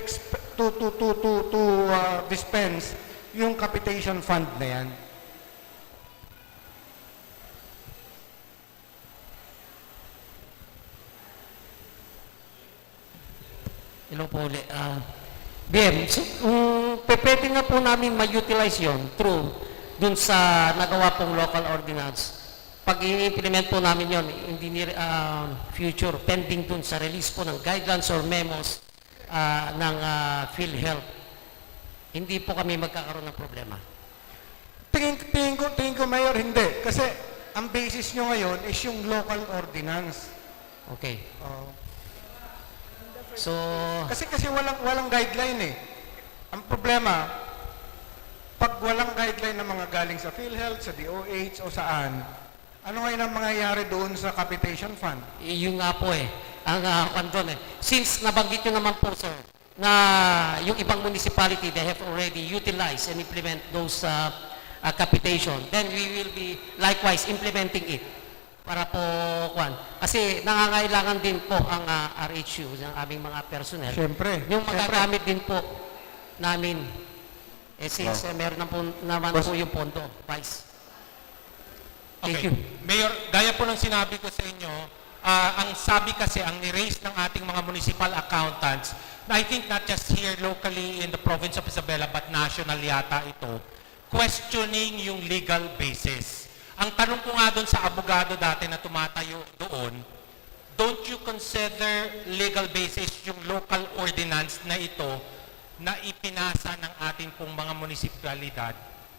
dispense yung capitation fund na yan. Hello po ulit. BM, so, pwede nga po namin ma-utilize yun through dun sa nagawa pong local ordinance. Pag i-implement po namin yun, hindi future, pending dun sa release po ng guidelines or memos ng PhilHealth, hindi po kami magkakaroon ng problema. Tingin ko, Mayor, hindi. Kasi ang basis nyo ngayon is yung local ordinance. Okay. So, kasi walang guideline eh. Ang problema, pag walang guideline ng mga galing sa PhilHealth, sa DOH o saan, ano ngayon ang mangyayari doon sa capitation fund? yun nga po ang doon Since nabanggit nyo naman po, sir, na yung ibang municipality, they have already utilized and implement those capitation, then we will be likewise implementing it para po, kasi nangangailangan din po ang RHU, ng aming mga personnel. Siyempre. Yung magagamit din po namin, since meron naman po yung pondo, Vice. Thank you. Mayor, gaya po ng sinabi ko sa inyo, ang sabi kasi, ang ni-raise ng ating mga municipal accountants, I think not just here locally in the province of Isabela, but national yata ito, questioning yung legal basis. Ang tanong ko nga doon sa abogado dati na tumatayo doon, don't you consider legal basis yung local ordinance na ito na ipinasa ng ating pong mga munisipalidad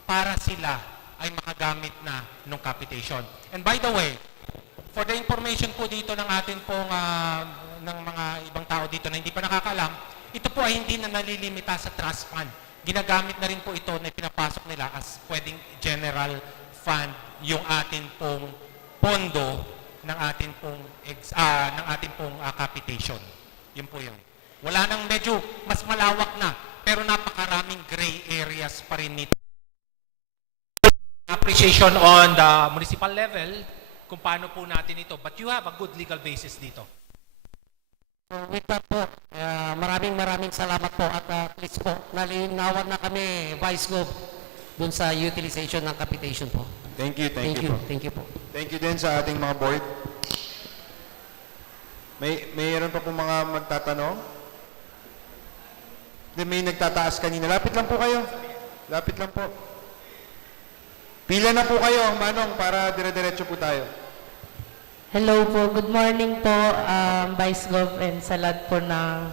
para sila ay makagamit na ng capitation. And by the way, for the information po dito ng ating pong ng mga ibang tao dito na hindi pa nakakaalam, ito po ay hindi na nalilimita sa trust fund. Ginagamit na rin po ito na pinapasok nila as pwedeng general fund yung atin pong pondo ng ating pong capitation. Yun po yun. Wala nang medyo mas malawak na, pero napakaraming gray areas pa rin nito. Appreciation on the municipal level kung paano po natin ito. But you have a good legal basis dito. So with that po, maraming salamat po at please po, nalinawan na kami, Vice Gov, dun sa utilization ng capitation po. Thank you po. Thank you po. Thank you din sa ating mga board. Mayroon pa po mga magtatanong? May nagtataas kanina. Lapit lang po kayo. Lapit lang po. Pila na po kayo, Manong, para dire-diretso po tayo. Hello po, good morning po, Vice Gov, and sa lahat po ng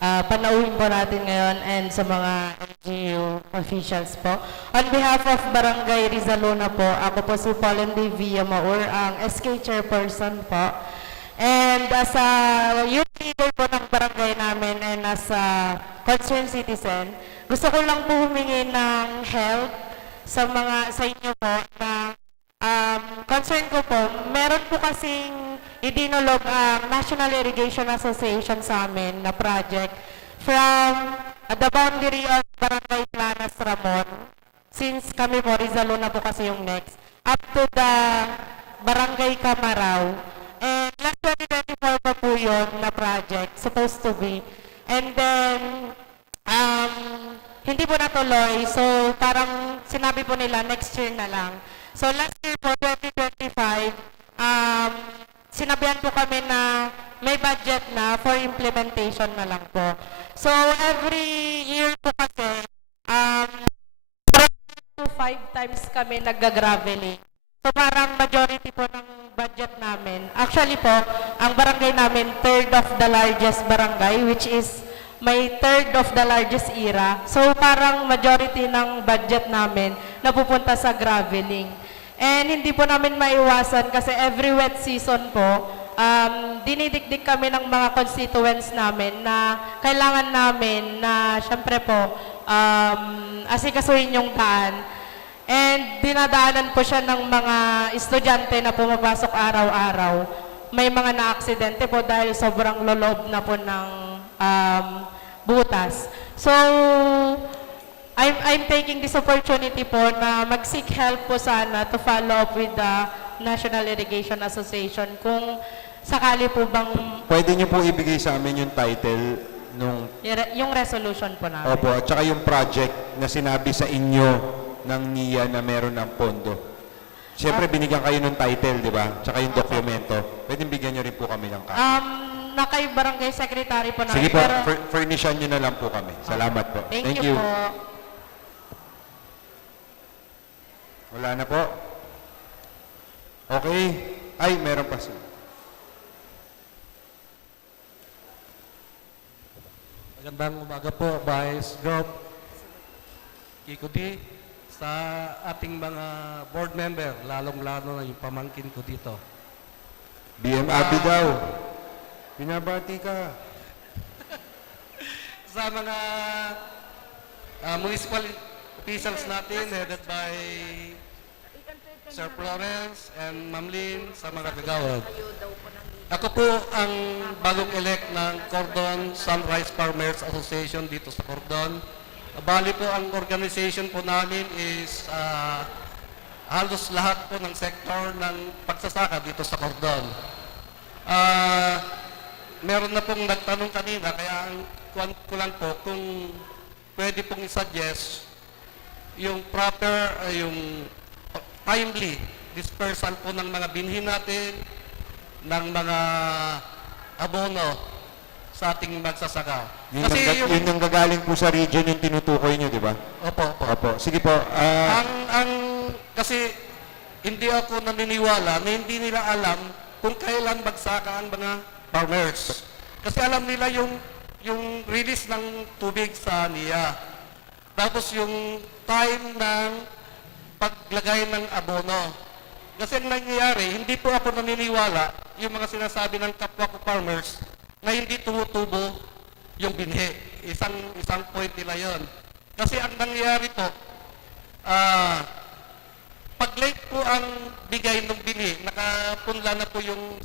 panauhin po natin ngayon and sa mga LGU officials po. On behalf of Barangay Rizalona po, ako po si Pauline D. Villamaur, ang SK Chairperson po. And as a youth leader po ng barangay namin and as a concerned citizen, gusto ko lang po humingi ng help sa inyo po na concern ko po, meron po kasing idinulog ang National Irrigation Association sa amin na project from the boundary of Barangay Planas, Ramon, since kami po, Rizalona po kasi yung next, up to the Barangay Camarao. And last 2024 pa po yun na project, supposed to be. And then, hindi po natuloy, so parang sinabi po nila next year na lang. So last year po, 2025, sinabihan po kami na may budget na for implementation na lang po. So every year po kasi, 4 to 5 times kami nagga-graveling. So parang majority po ng budget namin. Actually po, ang barangay namin, third of the largest barangay, which is may third of the largest era. So parang majority ng budget namin napupunta sa graveling. And hindi po namin maiwasan kasi every wet season po, dinidikdik kami ng mga constituents namin na kailangan namin na syempre po asikasuhin yung daan. And dinadaanan po siya ng mga estudyante na pumapasok araw-araw. May mga na-aksidente po dahil sobrang lolob na po ng butas. So, I'm taking this opportunity po na mag-seek help po sana to follow up with the National Irrigation Association kung sakali po bang... Pwede niyo po ibigay sa amin yung title nung... Yung resolution po namin. Opo, at saka yung project na sinabi sa inyo ng NIA na meron ng pondo. Siyempre, binigyan kayo ng title, di ba? Tsaka yung dokumento. Pwede bigyan niyo rin po kami ng copy. Na kay Barangay Secretary po namin. Sige po, pero, furnishan niyo na lang po kami. Salamat po. Thank you po. Wala na po. Okay. Ay, meron pa siya. Magandang umaga po, Vice Gov, Kiko D, sa ating mga board member, lalong-lalo na yung pamangkin ko dito. BM Abi daw. Binabati ka. Sa mga municipal officials natin, headed by Sir Florence and Ma'am Lynn, sa mga kagawad. Ako po ang bagong elect ng Cordon Sunrise Farmers Association dito sa Cordon. Bali po ang organization po namin is halos lahat po ng sektor ng pagsasaka dito sa Cordon. Meron na pong nagtanong kanina, kaya ang kuwan ko lang po kung pwede pong isuggest yung proper, yung timely dispersal po ng mga binhi natin, ng mga abono sa ating magsasaka. Yun ang gagaling po sa region yung tinutukoy nyo, di ba? Opo. Opo. Sige po. Kasi hindi ako naniniwala na hindi nila alam kung kailan magsaka ang mga farmers. Kasi alam nila yung release ng tubig sa NIA. Tapos yung time ng paglagay ng abono. Kasi ang nangyayari, hindi po ako naniniwala yung mga sinasabi ng kapwa ko farmers na hindi tumutubo yung binhi. Isang point nila yon. Kasi ang nangyayari po, pag late po ang bigay ng bini, nakapunla na po yung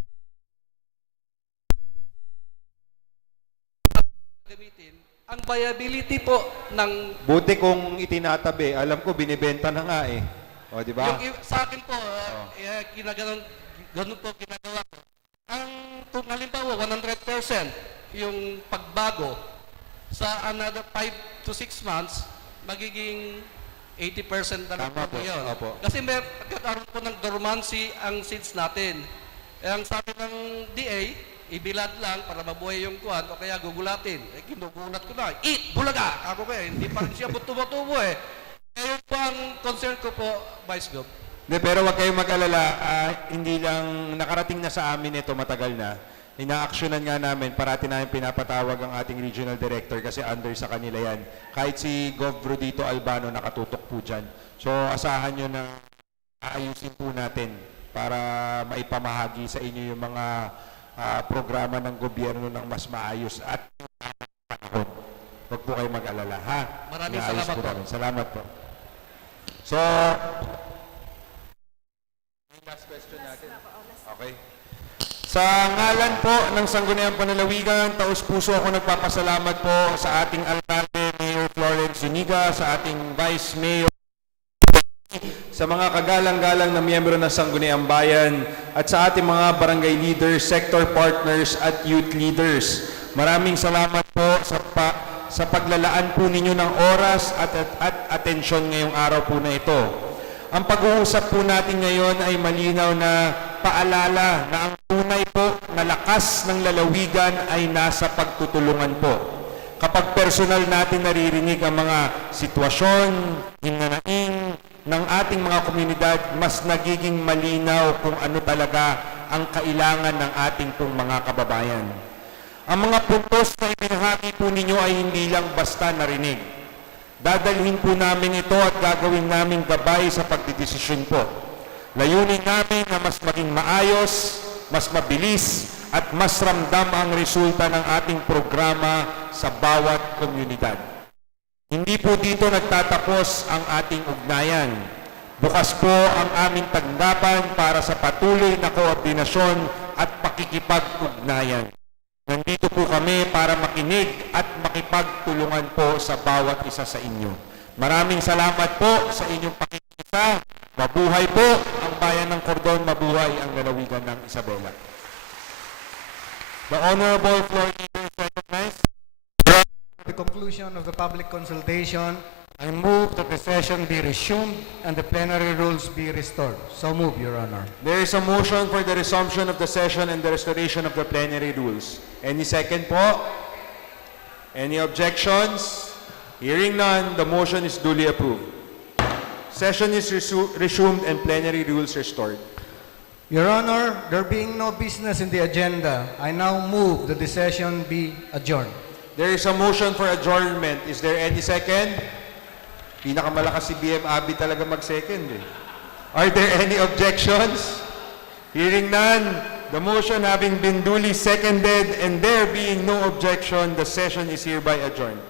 gamitin, ang viability po ng Buti kung itinatabi, alam ko binibenta na nga eh. O, di ba? sa akin po, ganun po ginagawa ko. Kung halimbawa 100% yung pagbago sa another 5 to 6 months, magiging 80% na lang po yun. Opo. Kasi may pagkakaroon po ng dormancy ang seeds natin. Ang sabi ng DA, ibilad lang para mabuhay yung kuwan o kaya gugulatin. Ginugulat ko na. Bulaga! Ako kaya, hindi pa rin siya tubo-tubo eh. Ngayon po ang concern ko po, Vice Gov. Pero wag kayong mag-alala, hindi lang nakarating na sa amin ito, matagal na. Ina-actionan nga namin, parati namin pinapatawag ang ating regional director kasi under sa kanila yan. Kahit si Gov. Rodito Albano nakatutok po dyan. So asahan nyo na aayusin po natin para maipamahagi sa inyo yung mga programa ng gobyerno ng mas maayos at panahon. Huwag po kayo mag-alala, ha? Maraming Inaayos salamat po. namin. Salamat po. So, last question natin. Okay. Sa ngalan po ng Sangguniang Panlalawigan, taus-puso ako nagpapasalamat po sa ating alcalde, Mayor Florence Zuniga, sa ating Vice Mayor, sa mga kagalang-galang na miyembro ng Sangguniang Bayan, at sa ating mga barangay leaders, sector partners, at youth leaders. Maraming salamat po sa paglalaan po ninyo ng oras at atensyon ngayong araw po na ito. Ang pag-uusap po natin ngayon ay malinaw na paalala na ang tunay po na lakas ng lalawigan ay nasa pagtutulungan po. Kapag personal natin naririnig ang mga sitwasyon, hinanaing ng ating mga komunidad, mas nagiging malinaw kung ano talaga ang kailangan ng ating pong mga kababayan. Ang mga puntos na ibinahagi po ninyo ay hindi lang basta narinig. Dadalhin po namin ito at gagawin namin gabay sa pagdidesisyon po. Layunin namin na mas maging maayos, mas mabilis, at mas ramdam ang resulta ng ating programa sa bawat komunidad. Hindi po dito nagtatapos ang ating ugnayan. Bukas po ang aming tanggapan para sa patuloy na koordinasyon at pakikipag-ugnayan. Nandito po kami para makinig at makipagtulungan po sa bawat isa sa inyo. Maraming salamat po sa inyong pakikisa. Mabuhay po ang bayan ng Cordon, mabuhay ang lalawigan ng Isabela. The Honorable Floor Leader is recognized. At the conclusion of the public consultation, I move that the session be resumed and the plenary rules be restored. So move, Your Honor. There is a motion for the resumption of the session and the restoration of the plenary rules. Any second po? Any objections? Hearing none, the motion is duly approved. Session is resumed and plenary rules restored. Your Honor, there being no business in the agenda, I now move that the session be adjourned. There is a motion for adjournment. Is there any second? Pinakamalakas si BM Abby talaga mag-second eh. Are there any objections? Hearing none, the motion having been duly seconded and there being no objection, the session is hereby adjourned.